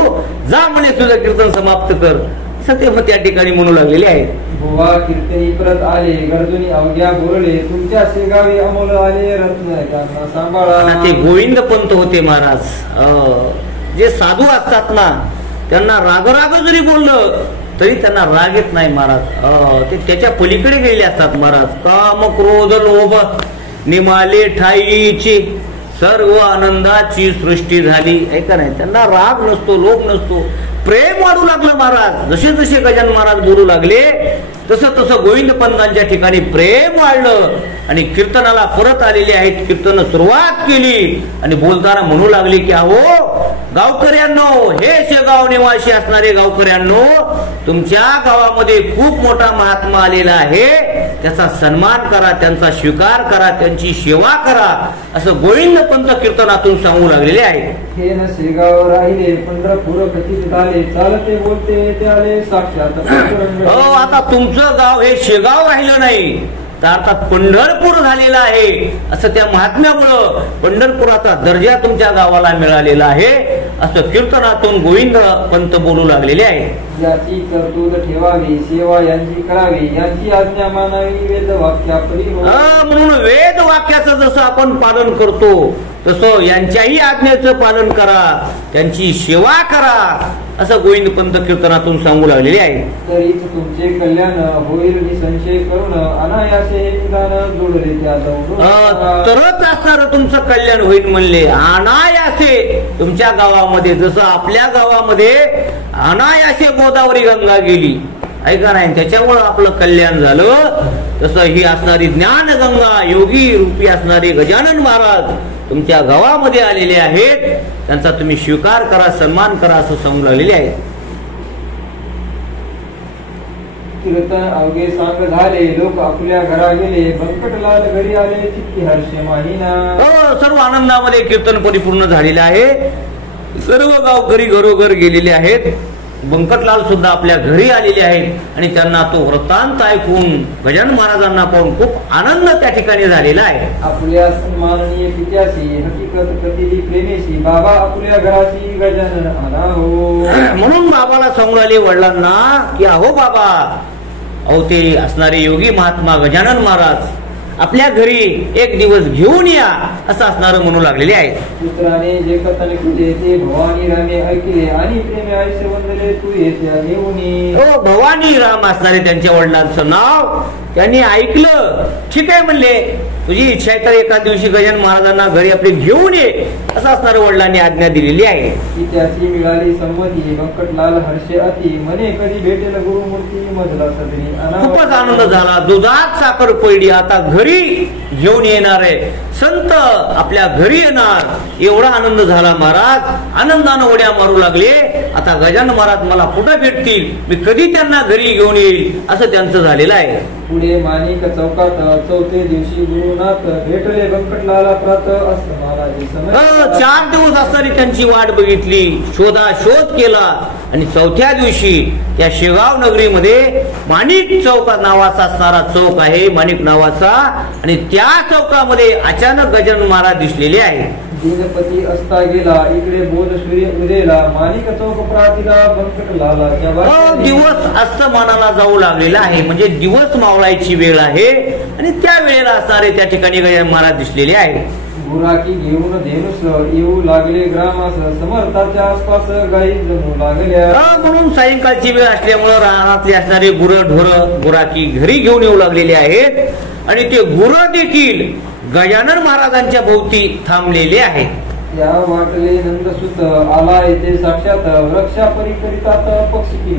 जा म्हणे तुझं कीर्तन समाप्त कर असं ते मग त्या ठिकाणी म्हणू लागलेले आहेत. गोवा कीर्तनी परत आले गर्जुनी अवघ्या बोरले तुमच्या शेगावी अमोल आले रत्न त्यांना सांभाळा. ते गोविंद पंत होते महाराज. जे साधू असतात ना त्यांना राग जरी बोललं तरी त्यांना राग येत नाही महाराज. ते त्याच्या पलीकडे गेलेले असतात महाराज. काम क्रोध लोभ निमाले ठाईची सर्व आनंदाची सृष्टी झाली. ऐका नाही त्यांना राग नसतो लोभ नसतो. प्रेम वाढू लागलं महाराज. जसे जसे गजानन महाराज बोलू लागले तसं तसं गोविंद पंतांच्या ठिकाणी प्रेम वाढलं आणि कीर्तनाला परत आलेले आहेत. कीर्तन सुरुवात केली आणि बोलताना म्हणू लागले की अहो गावकऱ्यांनो, हे शेगाव निवासी असणारे गावकऱ्यांनो, तुमच्या गावामध्ये खूप मोठा महात्मा आलेला आहे. त्याचा सन्मान करा, त्यांचा स्वीकार करा, त्यांची सेवा करा असं गोविंद पंत कीर्तनातून सांगू लागलेले आहे. हे न शेगाव राहिले पंढरपूर कथित आले चालते बोलते ते आले साक्षात. आता तुमचं गाव हे शेगाव राहिलं नाही तर अर्थात पंढरपूर झालेलं आहे. असं त्या महात्म्यामुळं पंढरपुराचा दर्जा तुमच्या गावाला मिळालेला आहे असं कीर्तनातून गोविंद पंत बोलू लागलेले आहे. याची तरतूद ठेवावी सेवा यांची करावी यांची आज्ञा मानावी वेद वाक्यापरी. म्हणून वेद वाक्याचं जसं आपण पालन करतो तसं यांच्याही आज्ञेचं पालन करा, त्यांची सेवा करा असं गोविंद पंत कीर्तनातून सांगू लागलेले आहे. तरीच तुमचे कल्याण होईल निसंशय करून अनायासे हे विधान जोडले त्या तरच असणार तुमचं कल्याण होईल म्हणले. अनायासे तुमच्या गावामध्ये जसं आपल्या गावामध्ये अनायासे गोदावरी गंगा गेली ऐका नाही त्याच्यामुळं आपलं कल्याण झालं तसं ही असणारी ज्ञान गंगा योगी रूपी असणारे गजानन महाराज तुमच्या गावामध्ये आलेले आहेत. त्यांचा तुम्ही स्वीकार करा, सन्मान करा असं सांगू लागलेले आहे. कीर्तन अवघे सांग झाले लोक आपल्या घरा गेले बंकटलाल घरी आले चित्ती हर्ष माहिना. सर्व आनंदामध्ये कीर्तन परिपूर्ण झालेले आहे. सर्व गावकरी घरोघर गेलेले आहेत. बंकटलाल सुद्धा आपल्या घरी आलेले आहेत आणि त्यांना तो वृत्तांत ऐकून गजानन महाराजांना पाहून खूप आनंद त्या ठिकाणी झालेला आहे. आपल्या सन्माननीय पित्याशी हकीकत कथिली प्रेमेशी बाबा आपल्या घराची गजानन आला हो. म्हणून बाबाला सांगून आले वडिलांना की अहो बाबा, अहो ते असणारे योगी महात्मा गजानन महाराज आपल्या घरी एक दिवस घेऊन या असं असणारं म्हणू लागलेले आहे. पुत्राने जे कथन केले ते भवानी रामे ऐकले आणि प्रेमे आईसे वंदले तू येत्या घेऊन. हो, भवानी राम असणारे त्यांच्या वडिलांचं नाव त्यांनी ऐकलं. ठीक आहे म्हणले, तुझी इच्छा आहे तर एका दिवशी गजानन महाराजांना घरी आपले घेऊन ये असं असणारं वडिलांनी आज्ञा दिलेली आहे. की त्याची मिळाली संमती बंकटलाल हर्षे अति म्हणे कधी भेटेल गुरुमूर्ती मधला सदरी. खूपच आनंद झाला. दुधात साखर पडली. आता घरी घेऊन येणार आहे संत, आपल्या घरी येणार एवढा आनंद झाला. महाराज आनंदानं उड्या मारू लागले. आता गजानन महाराज मला कुठं भेटतील, मी कधी त्यांना घरी घेऊन येईल असं त्यांचं झालेलं आहे. पुढे माणिक चौकात चौथे दिवशी गुरुनाथ भेटले बंकटलाला प्रात असं महाराज 4 दिवस असताना त्यांची वाट बघितली, शोध केला आणि चौथ्या दिवशी त्या शेगाव नगरीमध्ये माणिक चौक नावाचा असणारा चौक आहे, माणिक नावाचा, आणि त्या चौकामध्ये अचानक गजानन महाराज दिसलेले आहे. दिनपती असता गेला इकडे बोध सूर्य उदेला माणिक चौक प्राचीला बंकटलाला. दिवस अस्तमानाला जाऊ लागलेला आहे, म्हणजे दिवस मावळायची वेळ आहे आणि त्या वेळेला असणारे त्या ठिकाणी गजानन महाराज दिसलेले आहे. गुराकी घेऊन धेनुस येऊ लागले ग्रामास समर्थाच्या आसपास गायी जमू लागल्या. म्हणून सायंकाळची वेळ असल्यामुळे रानातले असणारे गुरं गुराकी घरी घेऊन येऊ लागलेले आहेत आणि ते गुरं देखील गजानन महाराजांच्या भोवती थांबलेले आहेत. या वाटले नंदसुत आला येथे साक्षात वृक्षा परिकरितात पक्षी.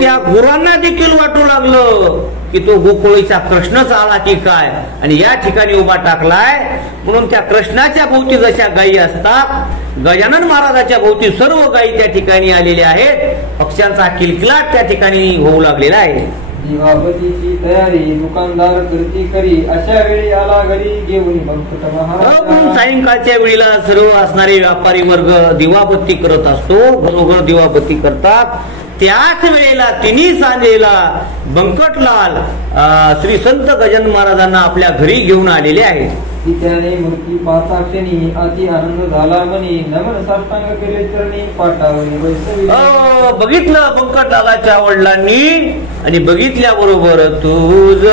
त्या गुरांना देखील वाटू लागलं की तो गोकुळीचा कृष्णच आला की काय आणि या ठिकाणी उभा टाकलाय. म्हणून त्या कृष्णाच्या भोवती जशा गायी असतात गजानन महाराजाच्या भोवती सर्व गायी त्या ठिकाणी आलेल्या आहेत. पक्ष्यांचा किलकिलाट त्या ठिकाणी होऊ लागलेला आहे. दिवाबतीची तयारी दुकानदार करती करी, अशा वेळी आला घरी घेऊन बंकट महाराज. सायंकाळच्या वेळेला सर्व असणारे व्यापारी वर्ग दिवाबत्ती करत असतो, घरोघर दिवाबत्ती करतात. त्याच वेळेला तिन्ही सांजेला बंकटलाल श्री संत गजानन महाराजांना आपल्या घरी घेऊन आलेले आहेत. की त्याने मूर्ती पाहता क्षणी अति आनंद झाला म्हणी, नमन साष्टांग केले चरणी पाटावरी बैसविले. बघितलं बंकटलालाच्या वडिलांनी आणि बघितल्याबरोबर तुझ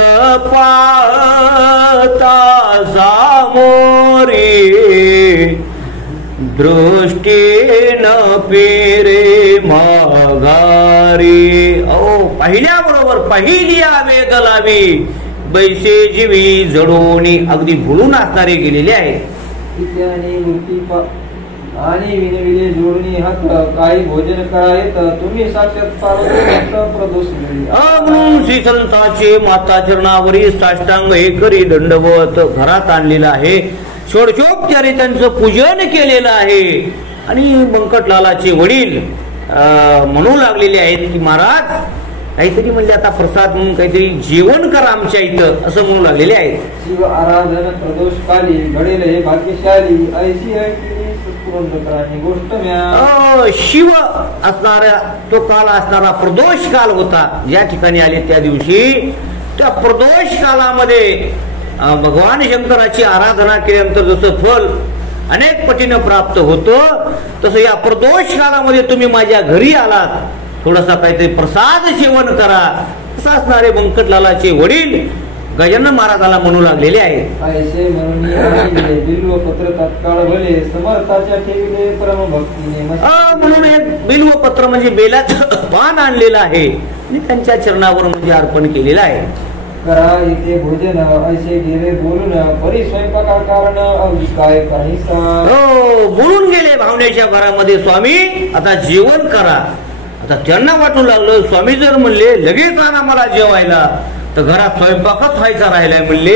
पाहता सामोरी दृष्टीन पेरे माघारी. पाहिल्याबरोबर पहिली वेग लावी बैसे जीवी जडोनी अगदी भुलून असणारे गेलेले आहेत. त्याने मूर्ती आणि विनविले जोडणी हात, काही भोजन करायत तुम्ही साक्षात पार्वती प्रदोष म्हणून श्री संतांचे माता चरणावरी साष्टांग हे करी दंडवत घरात आणलेलं आहे. षोडशोपचारे त्यांचं पूजन केलेलं आहे. आणि बंकटलालाचे वडील म्हणू लागलेले आहेत की महाराज काहीतरी म्हणजे आता प्रसाद म्हणून काहीतरी जेवण करा आमच्या इथं, असं म्हणू लागलेले आहेत. शिव आराधन प्रदोष काली घडेल हे भाग्यशाली, ऐशी गोष्ट शिव असणारा तो काल असणारा प्रदोष काल होता. ज्या ठिकाणी आले त्या दिवशी त्या प्रदोष कालामध्ये भगवान शंकराची आराधना केल्यानंतर जसं फल अनेक पटीनं प्राप्त होतं, तसं या प्रदोष कालामध्ये तुम्ही माझ्या घरी आलात, थोडासा काहीतरी प्रसाद सेवन करा, असं असणारे बंकटलालाचे वडील गजानन महाराजाला म्हणू लागलेले आहेत. ऐसे म्हणून बिल्व पत्र तत्काळ भले, समर्थाच्या ठेविले परम भक्तीने. म्हणून हे बिल्व पत्र म्हणजे बेलाचं पान आणलेलं आहे आणि त्यांच्या चरणावर म्हणजे अर्पण केलेलं आहे. करा इथे भोजन असे गेले बोलून, परी स्वयंपाका कारण अगदी काय काही बोलून गेले भावनेच्या घरामध्ये, स्वामी आता जेवण करा. आता त्यांना वाटू लागलं स्वामी जर म्हणले लगेच आणा मला जेवायला, तर घरात स्वयंपाकच व्हायचा राहिलाय म्हणले,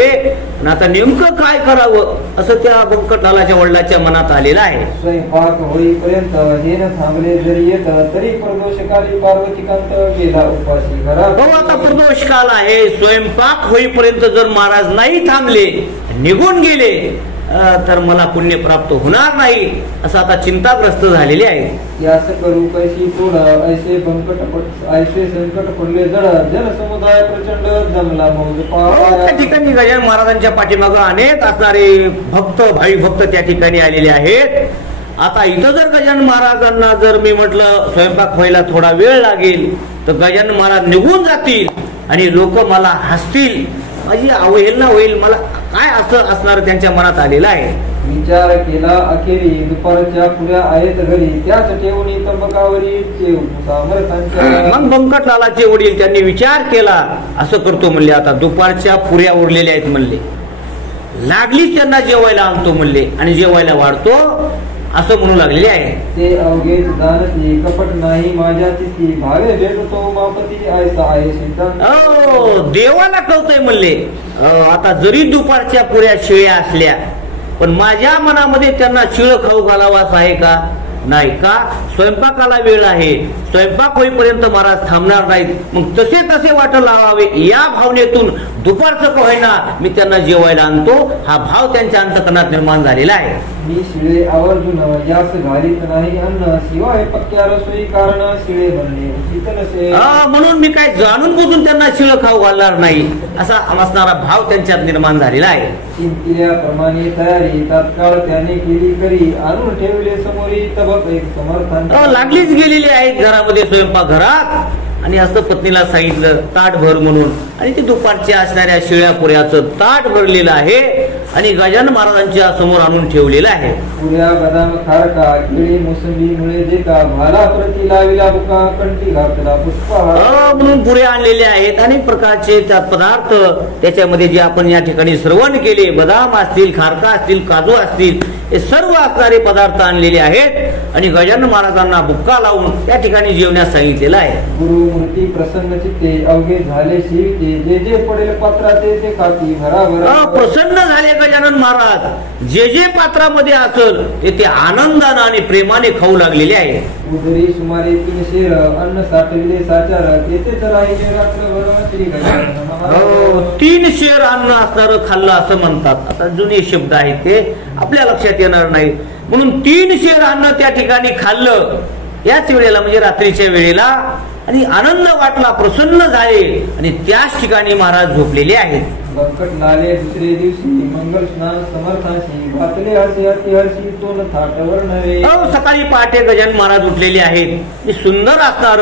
पण आता नेमकं काय करावं असं त्या बंकटलालाच्या वडिलांच्या मनात आलेलं आहे. स्वयंपाक होईपर्यंत हे न थांबले जरी येत तरी प्रदोषकाली पार्वतीकांत गेला उपाशी घरात. आता प्रदोष काल आहे, स्वयंपाक होईपर्यंत जर महाराज नाही थांबले निघून गेले तर मला पुण्य प्राप्त होणार नाही, असं आता चिंताग्रस्त झालेले आहे. यास करू कैसी तोड ऐसे ऐसे संकट पडले जड, जनसमुदाय प्रचंड जमला मौज. त्या ठिकाणी गजानन महाराजांच्या पाठीमागं अनेक असणारे भक्त भाविक भक्त त्या ठिकाणी आलेले आहेत. आता इथं जर गजानन महाराजांना जर मी म्हटलं स्वयंपाक व्हायला थोडा वेळ लागेल तर गजानन महाराज निघून जातील आणि लोक मला हसतील, माझी अवहेलना होईल, मला काय असं असणार त्यांच्या मनात आलेलं आहे. विचार केला अखेरी दुपारच्या पुऱ्या आहेत घरी, त्याच ठेवणी तंबकावरी मग बंकटलालाचे वडील त्यांनी विचार केला, असं करतो म्हणले, आता दुपारच्या पुऱ्या उरलेल्या आहेत म्हणले, लागलीच त्यांना जेवायला आणतो म्हणले आणि जेवायला वाढतो असं म्हणू लागलेले आहे. ते अवघे दानती कपट नाही माझ्या तिथी, भावे भेटतो मापती ऐसा आहे सिद्धांत. देवाला कळतंय म्हणले, आता जरी दुपारच्या पुऱ्या शिळ्या असल्या पण माझ्या मनामध्ये त्यांना शिळ खाऊ घालावास आहे का नाही, का स्वयंपाकाला वेळ आहे, स्वयंपाक होईपर्यंत महाराज थांबणार नाहीत, मग तसे तसे वाट लावावे या भावनेतून दुपारचं का होईना मी त्यांना जेवायला आणतो, हा भाव त्यांच्या अंतकरणात निर्माण झालेला आहे. मी शिळे आवर्जून यास घालीत नाही अन्न, शिवाय पक्क्या रसोई कारण शिळे म्हणणे उचित नसे. म्हणून मी काय जाणून बुजून त्यांना शिळ खाऊ घालणार नाही असा असणारा भाव त्यांच्यात निर्माण झालेला आहे. चिंतिल्याप्रमाणे तयारी तात्काळ त्याने केली करी, आणून ठेवले समोरी तबक एक समर्थान. लागलीच गेलेली आहेत घरामध्ये स्वयंपाक घरात आणि असं पत्नीला सांगितलं ताट भर म्हणून, आणि ते दुपारच्या असणाऱ्या शिळ्या पुऱ्याचं ताट भरलेलं आहे आणि गजानन महाराजांच्या समोर आणून ठेवलेलं आहे. पुऱ्या बदाम खारका केळी मोसंबी मुळे देता, भाला प्रती लाविला बुका कंठी घातला पुष्पा. म्हणून पुऱ्या आणलेले आहेत, अनेक प्रकारचे त्या पदार्थ त्याच्यामध्ये जे आपण या ठिकाणी श्रवण केले, बदाम असतील, खारका असतील, काजू असतील, हे सर्व असणारे पदार्थ आणलेले आहेत आणि गजानन महाराजांना बुक्का लावून त्या ठिकाणी जेवण्यास सांगितलेलं आहे. गुरुमूर्ती प्रसन्न चित्ते अवघे झाले शिवते जे जे पडेल पात्रात ते खाती भराभरा. प्रसन्न झाले गजानन महाराज, जे जे पात्रामध्ये असल ते आनंदानं आणि प्रेमाने खाऊ लागलेले आहे. उदरी सुमारे 3 शेर अन्न साठविले साचार तेथे राहिले रात्रभर श्री गजानन महाराज. 3 शेर अन्न असणार खाल्लं असं म्हणतात. आता जुने शब्द आहेत ते आपल्या लक्षात येणार नाही, म्हणून 3 शेर अन्न त्या ठिकाणी खाल्लं याच वेळेला म्हणजे रात्रीच्या वेळेला, आणि आनंद वाटला, प्रसन्न झाले आणि त्याच ठिकाणी महाराज झोपलेले आहेत. बंकट लाले दुसरे दिवशी मंगल स्नान समर्थांशी घातले असे अतिहर्षी तोंड थाटवर नव्हे. सकाळी पहाटे गजानन महाराज उठलेले आहेत. सुंदर असणार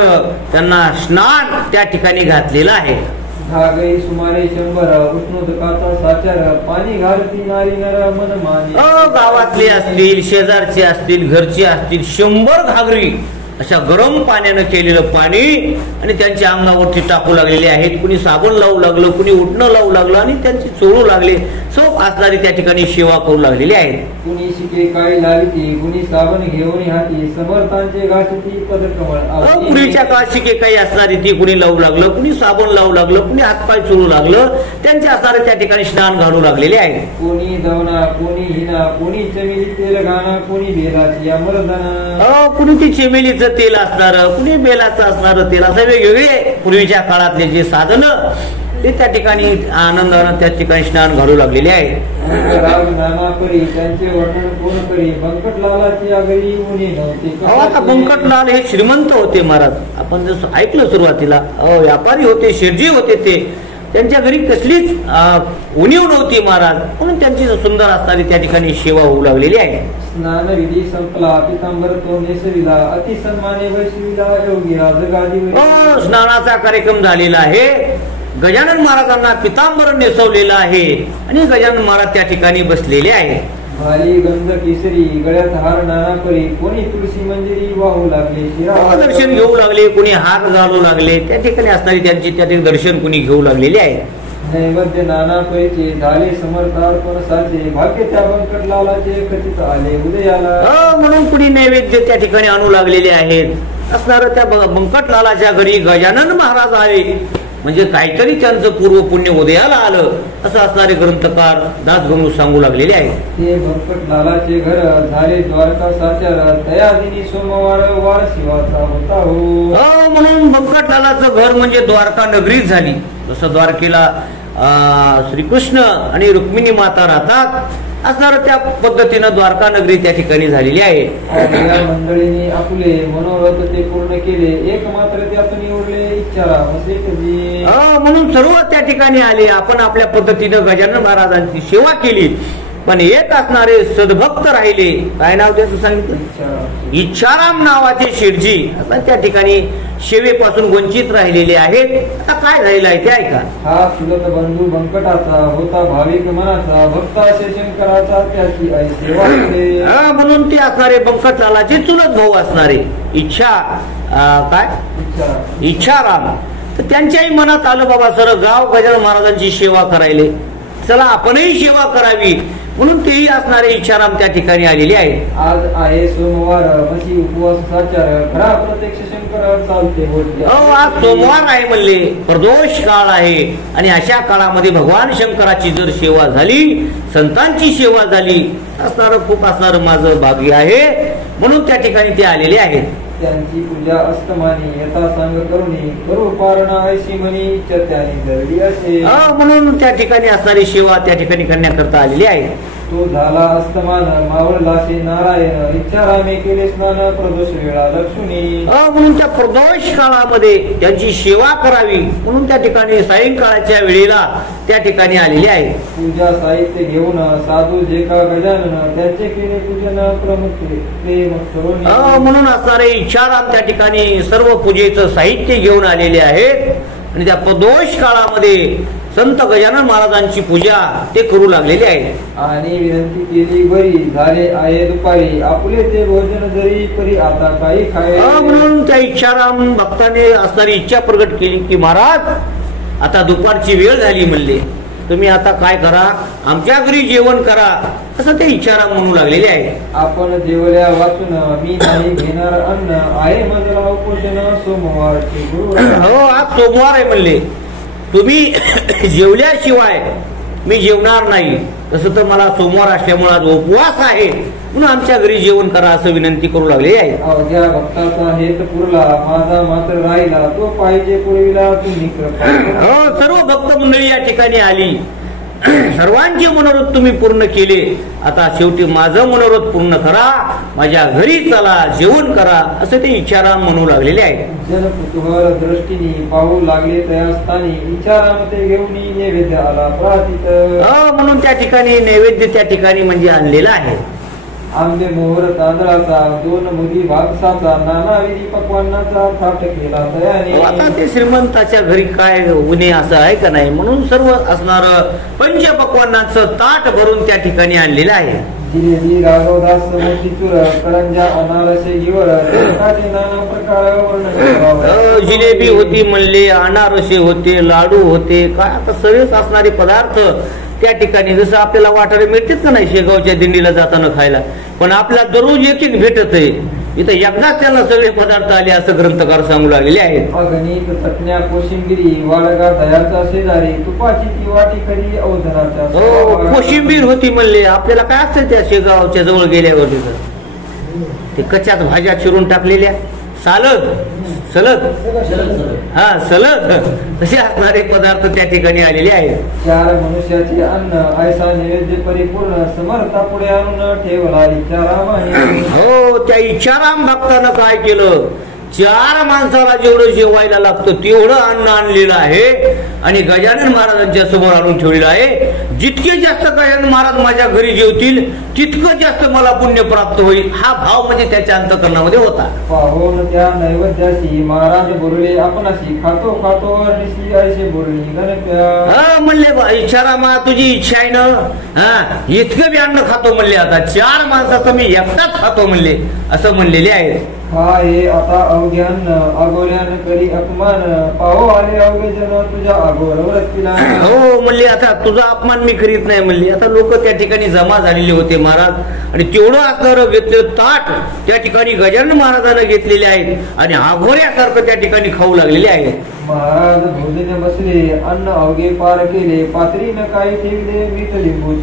त्यांना स्नान त्या ठिकाणी घातलेलं आहे. घागरी सुमारे 100 उष्णोदकाचा साचार पाणी घालती नारी नर मन माने. गावातले असतील, शेजारचे असतील, घरचे असतील, 100 घागरी अशा गरम पाण्यानं केलेलं पाणी आणि त्यांच्या अंगावरती टाकू लागलेले आहेत. कुणी साबण लावू लागलं, कुणी उठणं लावू लागलं आणि त्यांची चोळू लागले. सौ असणारी त्या ठिकाणी सेवा करू लागलेली आहेत. कुणी शिके काळी लाविती, कुणी साबण घेऊन हाती समर्थांचे घासती पदकमळ. पूर्वीच्या काळात शिके काही असणारी ती कुणी लावू लागलं, कुणी साबण लावू लागलं, कुणी हातपाय चोळू लागलं. त्यांचे असणारे त्या ठिकाणी स्नान घालू लागलेले आहेत. कोणी दवना, कोणी हिना, कोणी चमेली तेल घाना, कोणी बेलाची अमरदाना. कुणी ती चमेलीचं तेल असणार, कुणी बेलाचं असणार तेल, असं वेगवेगळे पूर्वीच्या काळातले जे साधन ते त्या ठिकाणी आनंदानं त्या ठिकाणी स्नान घालू लागलेले आहे. नाना परी त्यांचे वर्णन कोण करी बंकट लालाची आगरी उणी नव्हती. आता बंकटलाल हे श्रीमंत होते महाराज. आपण जसं ऐकलं सुरुवातीला, व्यापारी होते, शेरजी होते. ते त्यांच्या घरी कसलीच उणीव नव्हती महाराज, म्हणून त्यांची सुंदर असणारी त्या ठिकाणी सेवा होऊ लागलेली आहे. स्नान विधी संपला पितांबर तो नेसविला अति सन्माने वैशिविला योगी राजगादी. स्नानाचा कार्यक्रम झालेला आहे. गजानन महाराजांना पितांबर नेसवलेलं आहे आणि गजानन महाराज त्या ठिकाणी बसलेले आहे. भाली गंध केसरी गळ्यात हार नाना परी कोणी तुळशी मंजिरी वाहू लागले. दर्शन घेऊ लागले, कोणी हार घालू लागले. त्या ठिकाणी असणारी त्यांची त्या ठिकाणी दर्शन कोणी घेऊ लागलेले आहे. नैवेद्य नाना परीचे झाले समर्थार्पण साचे भाग्य त्या बंकट लालाचे खचित आले उदयाला. म्हणून कुणी नैवेद्य त्या ठिकाणी आणू लागलेले आहेत. असणार त्या बंकट लालाच्या घरी गजानन महाराज आले म्हणजे काहीतरी त्यांचं पूर्व पुण्य उदयाला आलं असं असणारे ग्रंथकार दासगणू सांगू लागलेले आहेत. ते बंकट लालाचे घर झाले द्वारका साचार तयादिनी सोमवार वार शिवाचा होता हो. म्हणून बंकट लालाचं घर म्हणजे द्वारका नगरीच झाली. जसं द्वारकेला श्रीकृष्ण आणि रुक्मिणी माता राहतात असणार त्या पद्धतीनं द्वारका नगरी त्या ठिकाणी झालेली आहे. या मंडळीने आपले मनोरथ ते पूर्ण केले एक मात्र त्यातून निवडले इच्छा म्हणून सर्व त्या ठिकाणी आले. आपण आपल्या पद्धतीनं गजानन महाराजांची सेवा केली, पण एक असणारे सद्भक्त राहिले. काय नाव त्याचं सांगितलं? इच्छाराम नावाचे शेठजी आता त्या ठिकाणी सेवेपासून वंचित राहिलेले आहेत. आता काय झालेलं आहे ते ऐका. हा चुलत बंधू बंकटाचा होता भाविक मनाचा भक्ता शंकराचा त्याची सेवा केली. म्हणून ते असणारे बंकटलालाचे चुलत भाऊ असणारे इच्छाराम. तर त्यांच्याही मनात आलं बाबा सर गाव गजानन महाराजांची सेवा करायले, चला आपणही सेवा करावी, म्हणून तेही असणारे इच्छाराम त्या ठिकाणी आलेले आहेत. आज आहे सोमवार मशी उपवासाचार खरा प्रत्यक्ष शंकर चालते बोलते. आज सोमवार आहे म्हणले, प्रदोष काळ आहे आणि अशा काळामध्ये भगवान शंकराची जर सेवा झाली, संतांची सेवा झाली असणार खूप असणार माझं भाग्य आहे, म्हणून त्या ठिकाणी ते आलेले आहेत. त्यांची पूजा अस्तमानी यथा सांग करुणी करू पारणा ऐशी म्हणी त्याने जरडी असे. म्हणून त्या ठिकाणी असणारी सेवा त्या ठिकाणी करण्याकरता आलेली आहे. तो झाला अस्तमान मावळलाशे नारायण इच्छारामे केले स्नान प्रदोष वेळा लक्ष्मी. म्हणून त्या प्रदोष काळामध्ये त्यांची सेवा करावी म्हणून त्या ठिकाणी सायंकाळाच्या वेळेला त्या ठिकाणी आलेली आहे. पूजा साहित्य घेऊन साधू जे का गजानन त्यांचे केले पूजन प्रमुख प्रेम करून. म्हणून असणारे इच्छाराम त्या ठिकाणी सर्व पूजेचं साहित्य घेऊन आलेले आहेत आणि त्या प्रदोष काळामध्ये संत गजानन महाराजांची पूजा ते करू लागलेले आहेत. आणि विनंती केली बरी झाले आहे दुपारी आपले ते भोजन जरी परी आता काही खाय. म्हणून त्या इच्छाराम भक्ताने असणारी इच्छा प्रकट केली की महाराज आता दुपारची वेळ झाली म्हणले, तुम्ही आता काय करा, आमच्या घरी जेवण करा, असं ते इच्छाराम म्हणू लागलेले आहे. आपण जेवल्या वाचून मी नाही घेणार अन्न, आहे मजला उपोषण सोमवारची गुरुवार. हो, आज सोमवार आहे म्हणले, तुम्ही जेवल्याशिवाय मी जेवणार नाही. तसं तर मला सोमवार असल्यामुळे आज उपवास आहे, म्हणून आमच्या घरी जेवण करा असं विनंती करू लागले आहे. अवघ्या भक्ताचा हेत पुरला, माझा मात्र राहिला, तो पाहिजे पुरविला तुम्ही कृपा. हो, सर्व भक्त मंडळी या ठिकाणी आली, सर्वांचे मनोरथ तुम्ही पूर्ण केले. आता शेवटी माझं मनोरथ पूर्ण करा, माझ्या घरी चला, जेवण करा, असं ते इच्छाराम म्हणू लागलेले आहे. जन कुतूहल दृष्टीने पाहू लागले तयास्थानी, इच्छाराम ते घेऊन नैवेद्य आला प्रातित. म्हणून त्या ठिकाणी नैवेद्य त्या ठिकाणी म्हणजे आणलेला आहे. आंबे मोहर तांदळाचा, 2 मुदी भागसाचा, नानाविधी पक्वांनाचा थाट केला तयाने. आता ते श्रीमंताच्या घरी काय उणे असं आहे का नाही, म्हणून सर्व असणार पंचपक्वांनाचं ताट भरून त्या ठिकाणी आणलेलं आहे. जिलेबी राघवदास मोतीचूर, करंजा अनारसे गिवर, नाना प्रकार वर्णन. जिलेबी होती म्हणले, अनारसे होते, लाडू होते, काय आता सगळेच असणारे पदार्थ त्या ठिकाणी जसं आपल्याला वाटाणे मिळतात का नाही शेगावच्या दिंडीला जाताना खायला, पण आपल्याला दररोज एक एक भेटत आहे. इथं एकदाच त्यांना सगळे पदार्थ आले असं ग्रंथकार सांगू लागलेले आहेत. अगणित चटण्या कोशिंबिरी, वाडगा दह्याचा शेजारी, तुपाची ती वाटी खरी औधनाच्या. हो, कोशिंबीर होती म्हणले. आपल्याला काय असतं त्या शेगावच्या जवळ गेल्यावर तिथं ते कच्च्याच भाज्या चिरून टाकलेल्या, सालद सलद, हा सलद, असे असणारे पदार्थ त्या ठिकाणी आलेले आहेत. 4 मनुष्याचे अन्न, ऐसा नैवेद्य परिपूर्ण, समर्था पुढे आणून ठेवला इच्छारामाने. हो, त्या इच्छाराम भक्तानं काय केलं, 4 माणसाला जेवढं जेवायला लागतं तेवढं अन्न आणलेलं आहे आणि गजानन महाराजांच्या समोर आणून ठेवलेलं आहे. जितके जास्त गजानन महाराज माझ्या घरी जेवतील तितकं जास्त मला पुण्य प्राप्त होईल, हा भाव म्हणजे त्याच्या अंतःकरणामध्ये होता. पाहून त्या नैवेद्याशी महाराज बोलले आपणाशी, खातो खातो निशी ऐसे बोलली गणप्या. म्हणले इच्छारामा तुझी इच्छा आहे ना, इतकं बी अन्न खातो म्हणले, आता 4 माणसाचं मी एकटाच खातो म्हणले, असं म्हणलेले आहे. हा हे आता अवघ्यान अगोल्यान करी अपमान, पाहो आले अवघे जन तुझ्या अगोर व्रतीला. हो म्हणले, आता तुझा अपमान मी करीत नाही म्हणले. आता लोक त्या ठिकाणी जमा झालेले होते महाराज, आणि तेवढं असणारं घेतलेलं ताट त्या ठिकाणी गजानन महाराजांना घेतलेले आहेत आणि अघोऱ्यासारखं त्या ठिकाणी खाऊ लागलेले आहेत. महाराज भोजने बसले, अन्न अवघे पार केले, पातळीनं काही ठेवले, मीठ लिंबू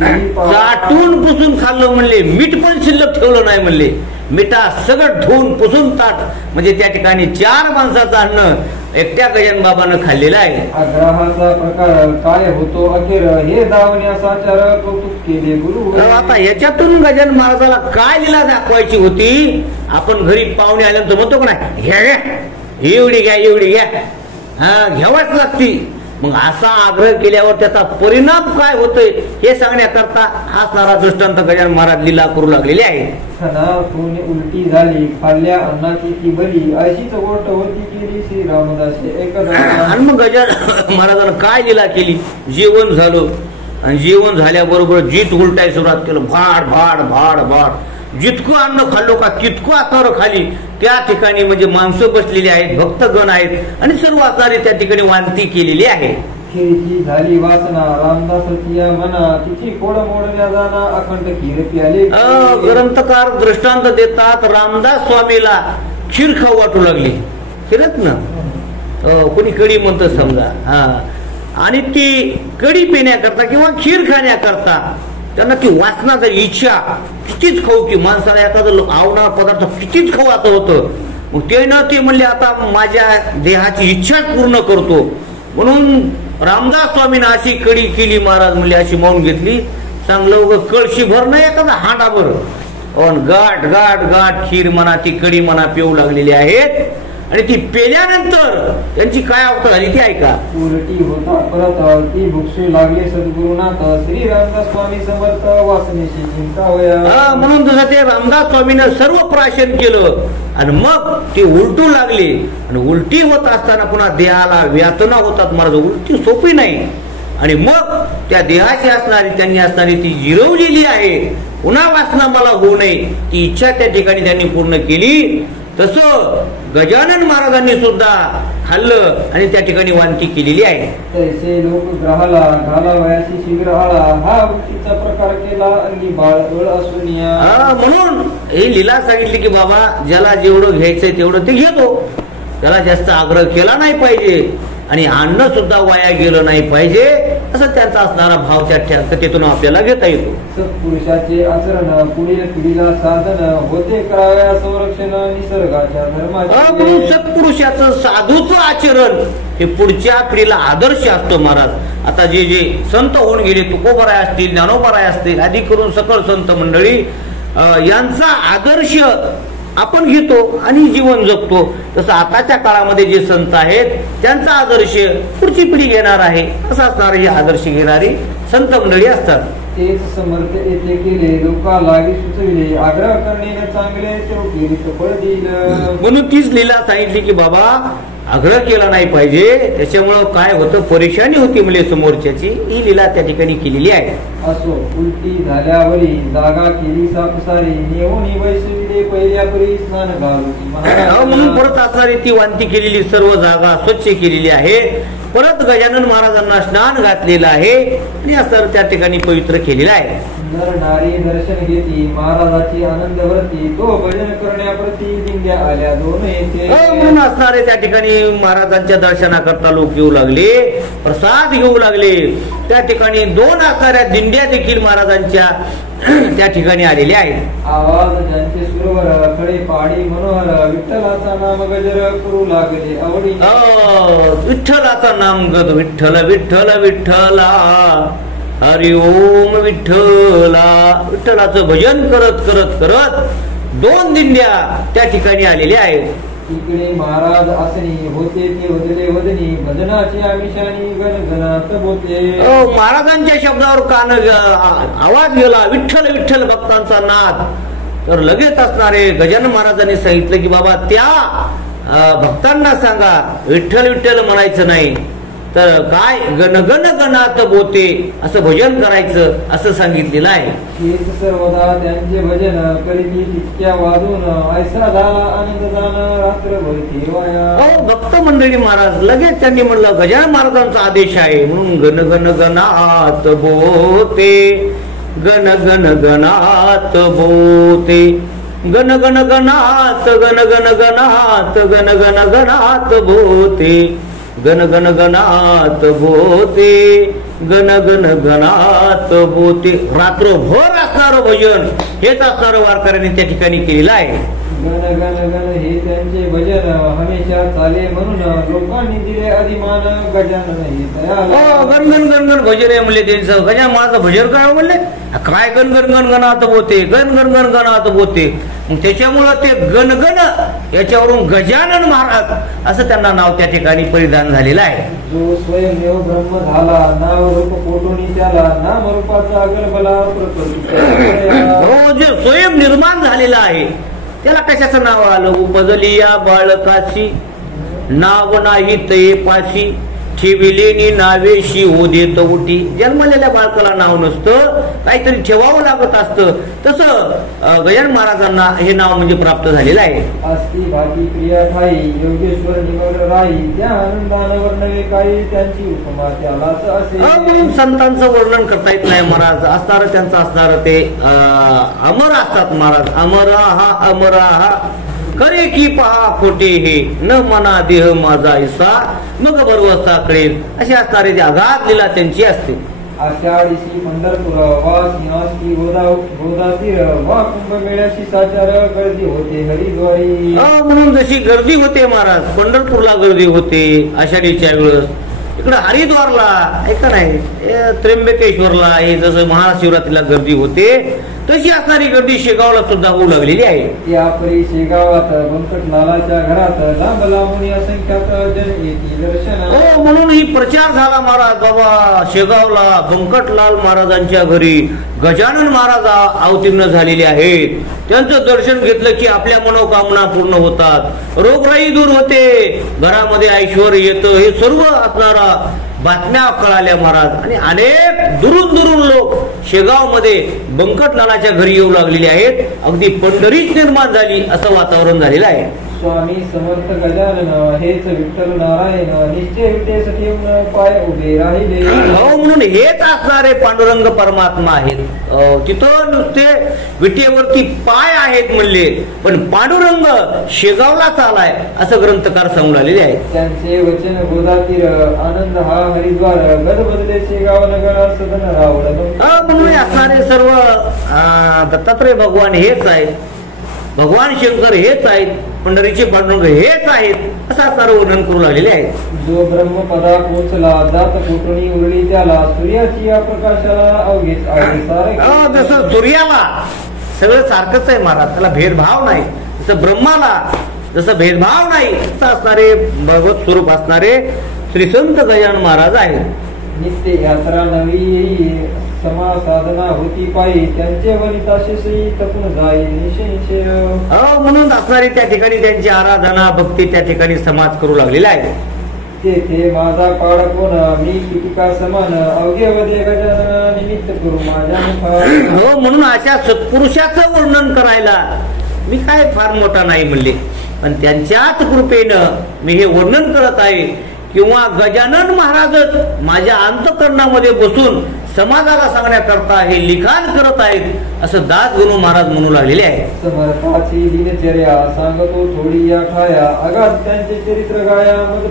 चाटून पुसून खाल्लं म्हणले, मीठ पण शिल्लक ठेवलं नाही म्हणले. मिठा सगळं धुवून पुसून ताट म्हणजे त्या ठिकाणी 4 माणसाचं अन्न एकट्या गजानन बाबांना खाल्लेलं आहे. आग्रहाचा प्रकार काय होतो अखेर, हे दावण्यासाचार कौतुक केले गुरु. आता याच्यातून गजानन महाराजाला काय लीला दाखवायची होती, आपण घरी पाहुणे आल्यानंतर म्हणतो का नाही, घ्या एवढी घ्या एवढी घ्या, घ्यावाच लागती. मग असा आग्रह केल्यावर त्याचा परिणाम काय होतोय हे सांगण्याकरता हा सारा दृष्टांत गजानन महाराज लीला करू लागलेले आहे. उलटी झाली, खाल्ल्या अन्नाची ती बली, अशीच गोष्ट होती केली श्री रामदासी एकदा. आणि मग गजानन महाराजांना काय लीला केली, जेवण झालं आणि जेवण झाल्याबरोबर जीत उलटाय सुरुवात केलं, भाड भाड भाड भाड. जितकं अन्न खाल्लो का तितकं असणारं खाली त्या ठिकाणी म्हणजे माणसं बसलेली आहेत, भक्तगण आहेत आणि सर्व आचार्य त्या ठिकाणी वांती केलेली आहे. खीरची झाली वासना, रामदासाची मना, तिची कोड मोडल्या जाना, अखंड खीर प्याले. ग्रंथकार दृष्टांत देतात, रामदास स्वामीला खीर खाऊ वाटू लागली, खीरच ना, कोणी कडी म्हणतं समजा, आणि ती कडी पिण्याकरता किंवा खीर खाण्याकरता त्यांना ती वासनाची इच्छा कितीच खाऊ की माणसाला एखादं आवडणारा पदार्थ कितीच खाऊ असं होतं. मग ते न ते म्हणले आता माझ्या देहाची इच्छा पूर्ण करतो, म्हणून रामदास स्वामीनं अशी कडी केली. महाराज म्हणले अशी मावून घेतली, चांगलं कळशी भर नाही एखादा हांडा भर, गाठ गाठ गाठ खीर म्हणा ती कडी म्हणा पिऊ लागलेली आहेत. आणि ती पेल्यानंतर त्यांची काय अवस्था झाली ती ऐका. उलटी होता परत ती भुक्षू लागले सद्गुरुनाथ, श्री रामदास स्वामी समर्थ वासनेची चिंता होया. म्हणून जसं ते रामदास स्वामीनं सर्व प्राशन केलं आणि मग ती उलटू लागली. आणि उलटी होत असताना पुन्हा देहाला व्यातना होतात महाराज, उलटी सोपी नाही. आणि मग त्या देहाची असणारी त्यांनी असणारी ती जिरवलेली आहे, पुन्हा वासना मला होऊ नये ती इच्छा त्या ठिकाणी त्यांनी पूर्ण केली. तसं गजानन महाराजांनी सुद्धा खाल्लं आणि त्या ठिकाणी वांती केलेली आहे. तैसे लोक ग्रहाला घाला वयाशी शीघ्र आळा हा वृत्तीचा प्रकार केला आणि बाळ असून म्हणून ही लीला सांगितली की बाबा ज्याला जेवढं घ्यायचंय तेवढं ते घेतो, त्याला जास्त आग्रह केला नाही पाहिजे आणि अन्न सुद्धा वाया गेलं नाही पाहिजे, असं त्यांचा असणारा भाव त्या कथेतून आपल्याला घेता येतो. सत्पुरुषाचे आचरण पुढील पिढीला साधन होते कराव्या संरक्षण निसर्गाच्या धर्माचे. म्हणून सत्पुरुषाचं साधूचं आचरण हे पुढच्या पिढीला आदर्श असतो. महाराज आता जे जे संत होऊन गेले, तुकोबराय असतील, ज्ञानोबराय असतील, आदी करून सकळ संत मंडळी यांचा आदर्श आपण घेतो आणि जीवन जगतो. तसं आताच्या काळामध्ये जे संत आहेत त्यांचा आदर्श पुढची पिढी घेणार आहे, असं असणार हे आदर्श घेणारी संत मंडळी असतात. तेच समर्थ येथे केले लोकालागी सुचविले आग्रह करणे चांगले तो केली तर फळ देईल. म्हणून तीच लीला सांगितली की बाबा आग्रह केला नाही पाहिजे, त्याच्यामुळं काय होतं, परेशानी होती म्हणजे समोरच्याची. ही लीला त्या ठिकाणी केलेली आहे. असो उलटी झाल्यावरी जागा केली सापसारी नेऊन वैसविले पहिल्या परी स्नान घालू. म्हणून परत असणारी ती वांती केलेली सर्व जागा स्वच्छ केलेली आहे. परत गजानन महाराजांना स्नान घातलेलं आहे आणि असं त्या ठिकाणी पवित्र केलेलं आहे. नर नारी दर्शन घेती महाराजाची आनंद व्रती तो भजन करण्याप्रती दिंड्या आल्या दोन येथे. म्हणून असणारे त्या ठिकाणी महाराजांच्या दर्शनाकरता लोक येऊ लागले, प्रसाद घेऊ लागले. त्या ठिकाणी दोन असणाऱ्या दिंड्या देखील महाराजांच्या त्या ठिकाणी आलेल्या आहेत. आवाज ज्यांचे सुरवर खडे पाडी मनोहर विठ्ठलाचा नाम गजर करू लागले आवडी. विठ्ठलाचा नाम गज विठ्ठल विठ्ठल विठ्ठला हरि ओम विठ्ठला. विठ्ठलाचं भजन करत करत करत दोन दिंड्या त्या ठिकाणी आलेल्या आहेत. इकडे महाराज असणी होते ते वदले वदनी भजनाची आमिषानी गणगणात बोते. महाराजांच्या शब्दावर कान आवाज गेला, विठ्ठल विठ्ठल भक्तांचा नाद. तर लगेच असणारे गजानन महाराजांनी सांगितलं की बाबा त्या भक्तांना सांगा विठ्ठल विठ्ठल म्हणायचं नाही, तर काय गणगण गणात बोते असं भजन करायचं असं सांगितलेलं आहे. हेच सर्वदा त्यांचे भजन करीती तितक्या वाजून ऐसा झाला आनंद जाण रात्रभर ठेवाया. भक्त मंडळी महाराज लगेच त्यांनी म्हणलं गजानन महाराजांचा आदेश आहे म्हणून गण गण गणात बोते गण गण गणात बोते गण गण गणात गण गण गणात गण गण गणात बोते गण गण गणात बोते गण गण गणात बोते. रात्रभर असणारं भजन हेच असणारं वारकऱ्यांनी त्या ठिकाणी केलेलं आहे. गण गण गण हे त्यांचे भजन हमेशा चाले म्हणून लोकांनी दिले अधिमान गजानन हे तयार. गण गण गण गण भजन आहे म्हणले त्यांचं. गजानन महाराज भजन काय म्हणले, काय गण गण गण गणात बोते गण गण गण गणात बोते. त्याच्यामुळं ते गणगण याच्यावरून गजानन महाराज असं त्यांना नाव त्या ठिकाणी परिधान झालेलं आहे. जो स्वयंदेव ब्रह्म झाला नाव रूप पोटोनी त्याला नाम रूपाचा गलबला जे स्वयं निर्माण झालेला आहे त्याला कशाचं नाव आलं. उपजलिया बाळकाशी नाव नाही ते पाशी ठेविलेनी नावेशी हो देत उठी. जन्मलेल्या बाळकाला नाव नसतं, काहीतरी ठेवावं लागत असतं. तसं गजानन महाराजांना हे नाव म्हणजे प्राप्त झालेलं आहे. अस्ति भाती प्रिया ठाई योगेश्वर निवड राई त्या आनंदान वर्णवे काही त्यांची उपमा त्यालाच असे. म्हणून संतांचं वर्णन करता येत नाही. महाराज असणार त्यांचं असणार ते अमर असतात. महाराज अमरा हा खरे की पहा खोटे हे न मना देह माझा ऐसा मग बरोबर कळेल असे असणारे जे अगाध लीला त्यांची असते. आषाढीशी पंढरपूर वा सिंहासी गोदातीर वा कुंभमेळ्याशी साचार गर्दी होते हरिद्वारी. म्हणून जशी गर्दी होते महाराज पंढरपूरला गर्दी होते आषाढीच्या वेळेस, इकडे हरिद्वारला ऐका नाही त्र्यंबकेश्वरला हे जसं महाशिवरात्रीला गर्दी होते तशी असणारी गर्दी शेगावला सुद्धा होऊ लागलेली आहे. त्यापरी शेगावात बंकटलालाच्या घरात लांब लांबून असंख्यात जन येती दर्शन. म्हणून ही प्रचार झाला महाराज बाबा शेगावला बंकटलाल महाराजांच्या घरी गजानन महाराज अवतीर्ण झालेले आहेत. त्यांचं दर्शन घेतलं की आपल्या मनोकामना पूर्ण होतात, रोगराई दूर होते, घरामध्ये ऐश्वर येतं. हे सर्व असणारा बातम्या कळाल्या महाराज. आणि अनेक दुरून दुरून लोक शेगाव मध्ये बंकटलालाच्या घरी येऊ लागलेले आहेत. अगदी पंढरीच निर्माण झाली असं वातावरण झालेलं आहे. स्वामी समर्थ गजानन हेच विठ्ठल नारायण निश्चय विटेसाठी येऊन पाय उभे राहिले. हो, म्हणून हेच असणारे पांडुरंग परमात्मा आहेत. तिथं नुसते विटेवरती पाय आहेत म्हणले, पण पांडुरंग शेगावलाच आलाय असं ग्रंथकार सांगून आलेले आहेत. त्यांचे वचन गोदातीर आनंद हा हरिद्वार गद बदले शेगाव नगर सदन रावळ. म्हणून असणारे सर्व दत्तात्रय भगवान हेच आहेत, भगवान शंकर हेच आहेत, पंढरीचे पांडुरंग हेच आहेत असं असणारं वर्णन करू लागलेले आहेत. जो ब्रह्मपदा पोचला जात कोटणी उरली त्याला सूर्याची या प्रकाशाला अवघेच आहे. जसं सूर्याला सगळं सारखंच आहे महाराज, त्याला भेदभाव नाही. जसं ब्रह्माला जसं भेदभाव नाही तसं असणारे भगवत स्वरूप असणारे श्री संत गजानन महाराज आहेत. नित्य यात्रा नवी समा साधना होती पायी त्यांचे वनिताशी तपून जाई निशंशय. म्हणून असणारी त्या ठिकाणी त्यांची आराधना भक्ती त्या ठिकाणी समाज करू लागलेला आहे. तेथे माझा पाड कोण मी कितिका समान अवघे वदले गजानन निमित्त करू माझ्या. हो, म्हणून अशा सत्पुरुषाचं वर्णन करायला मी काय फार मोठा नाही म्हणले, पण त्यांच्याच कृपेनं मी हे वर्णन करत आहे. किंवा गजानन महाराजच माझ्या अंतःकरणामध्ये बसून समाजाला सांगण्याकरता हे लिखाण करत आहेत असं दास गणू महाराज म्हणू लागलेले आहेत. समर्थाची दिनचर्या सांगतो थोडी या ठाया अगाध त्यांचे चरित्र गाया मग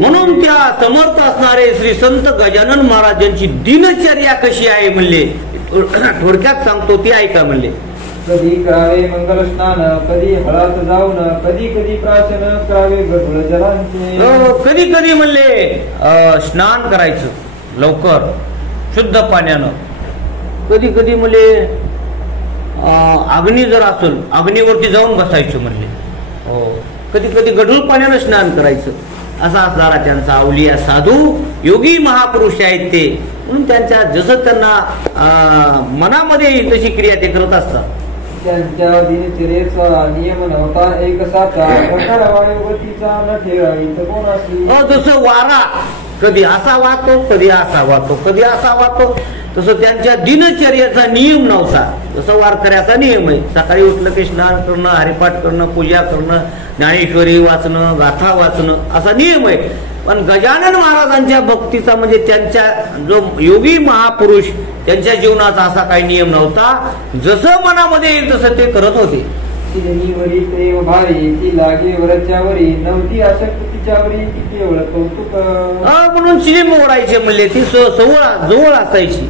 म्हणून त्या समर्थ असणारे श्री संत गजानन महाराजांची दिनचर्या कशी आहे म्हणले, थोडक्यात सांगतो ती ऐका म्हणले. कधी करावे मंगल स्नान कधी हळात जाऊन कधी कधी प्राशन करावे गढूळ जलांचे. कधी कधी म्हणले स्नान करायचं लवकर शुद्ध पाण्यानं, कधी कधी म्हणले अग्नी जर असेल अग्नीवरती जाऊन बसायचं म्हणले. कधी कधी गढूळ पाण्यानं स्नान करायचं. असा असणारा त्यांचा अवलिया साधू योगी महापुरुष आहेत ते. म्हणून त्यांच्या जसं त्यांना मनामध्ये येईल तशी क्रिया ते करत असतात. त्यांच्या दिनचर्येचा नियम नव्हता एक साचा वायुवतीचा न ठेवायच कोणाशी. जसं वारा कधी असा वाहतो कधी असा वाहतो कधी असा वाहतो तसं त्यांच्या दिनचर्येचा नियम नव्हता. जसं वारकऱ्याचा नियम आहे, सकाळी उठलं की स्नान करणं, हरिपाठ करणं, पूजा करणं, ज्ञानेश्वरी वाचणं, गाथा वाचणं असा नियम आहे. पण गजानन महाराजांच्या भक्तीचा म्हणजे त्यांच्या जो योगी महापुरुष त्यांच्या जीवनाचा असा काही नियम नव्हता. जसं मनामध्ये येईल तसं ते करत होते. शिलनीवरी प्रेम भारी ती लागे वरच्यावरी नव्हती आशक्त तिच्यावरी ती केवळ कौतुक. म्हणून चिलीम ओढायचे म्हणले, ती जवळ असायची,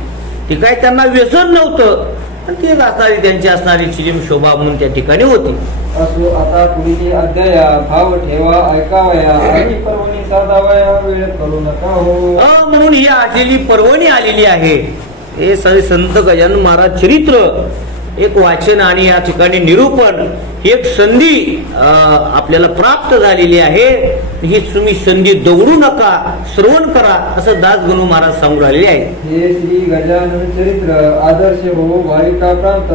ती काय त्यांना व्यसन नव्हतं, पण ती असणारी त्यांची असणारी चिलीम शोभा म्हणून त्या ठिकाणी होती. असो आता पुढील अध्याया भाव ठेवा ऐकावया आणि पर्वणी साधावया वेळ करू नका हो. म्हणून ही असलेली पर्वणी आलेली आहे. हे संत गजानन महाराज चरित्र एक वाचन आणि या ठिकाणी निरूपण एक संधी आपल्याला प्राप्त झालेली आहे. ही तुम्ही संधी दवडू नका, श्रवण करा असं दास गणू महाराज सांगून राहिलेले आहे. हे श्री गजानन चरित्र आदर्श हो भाविका प्रांत.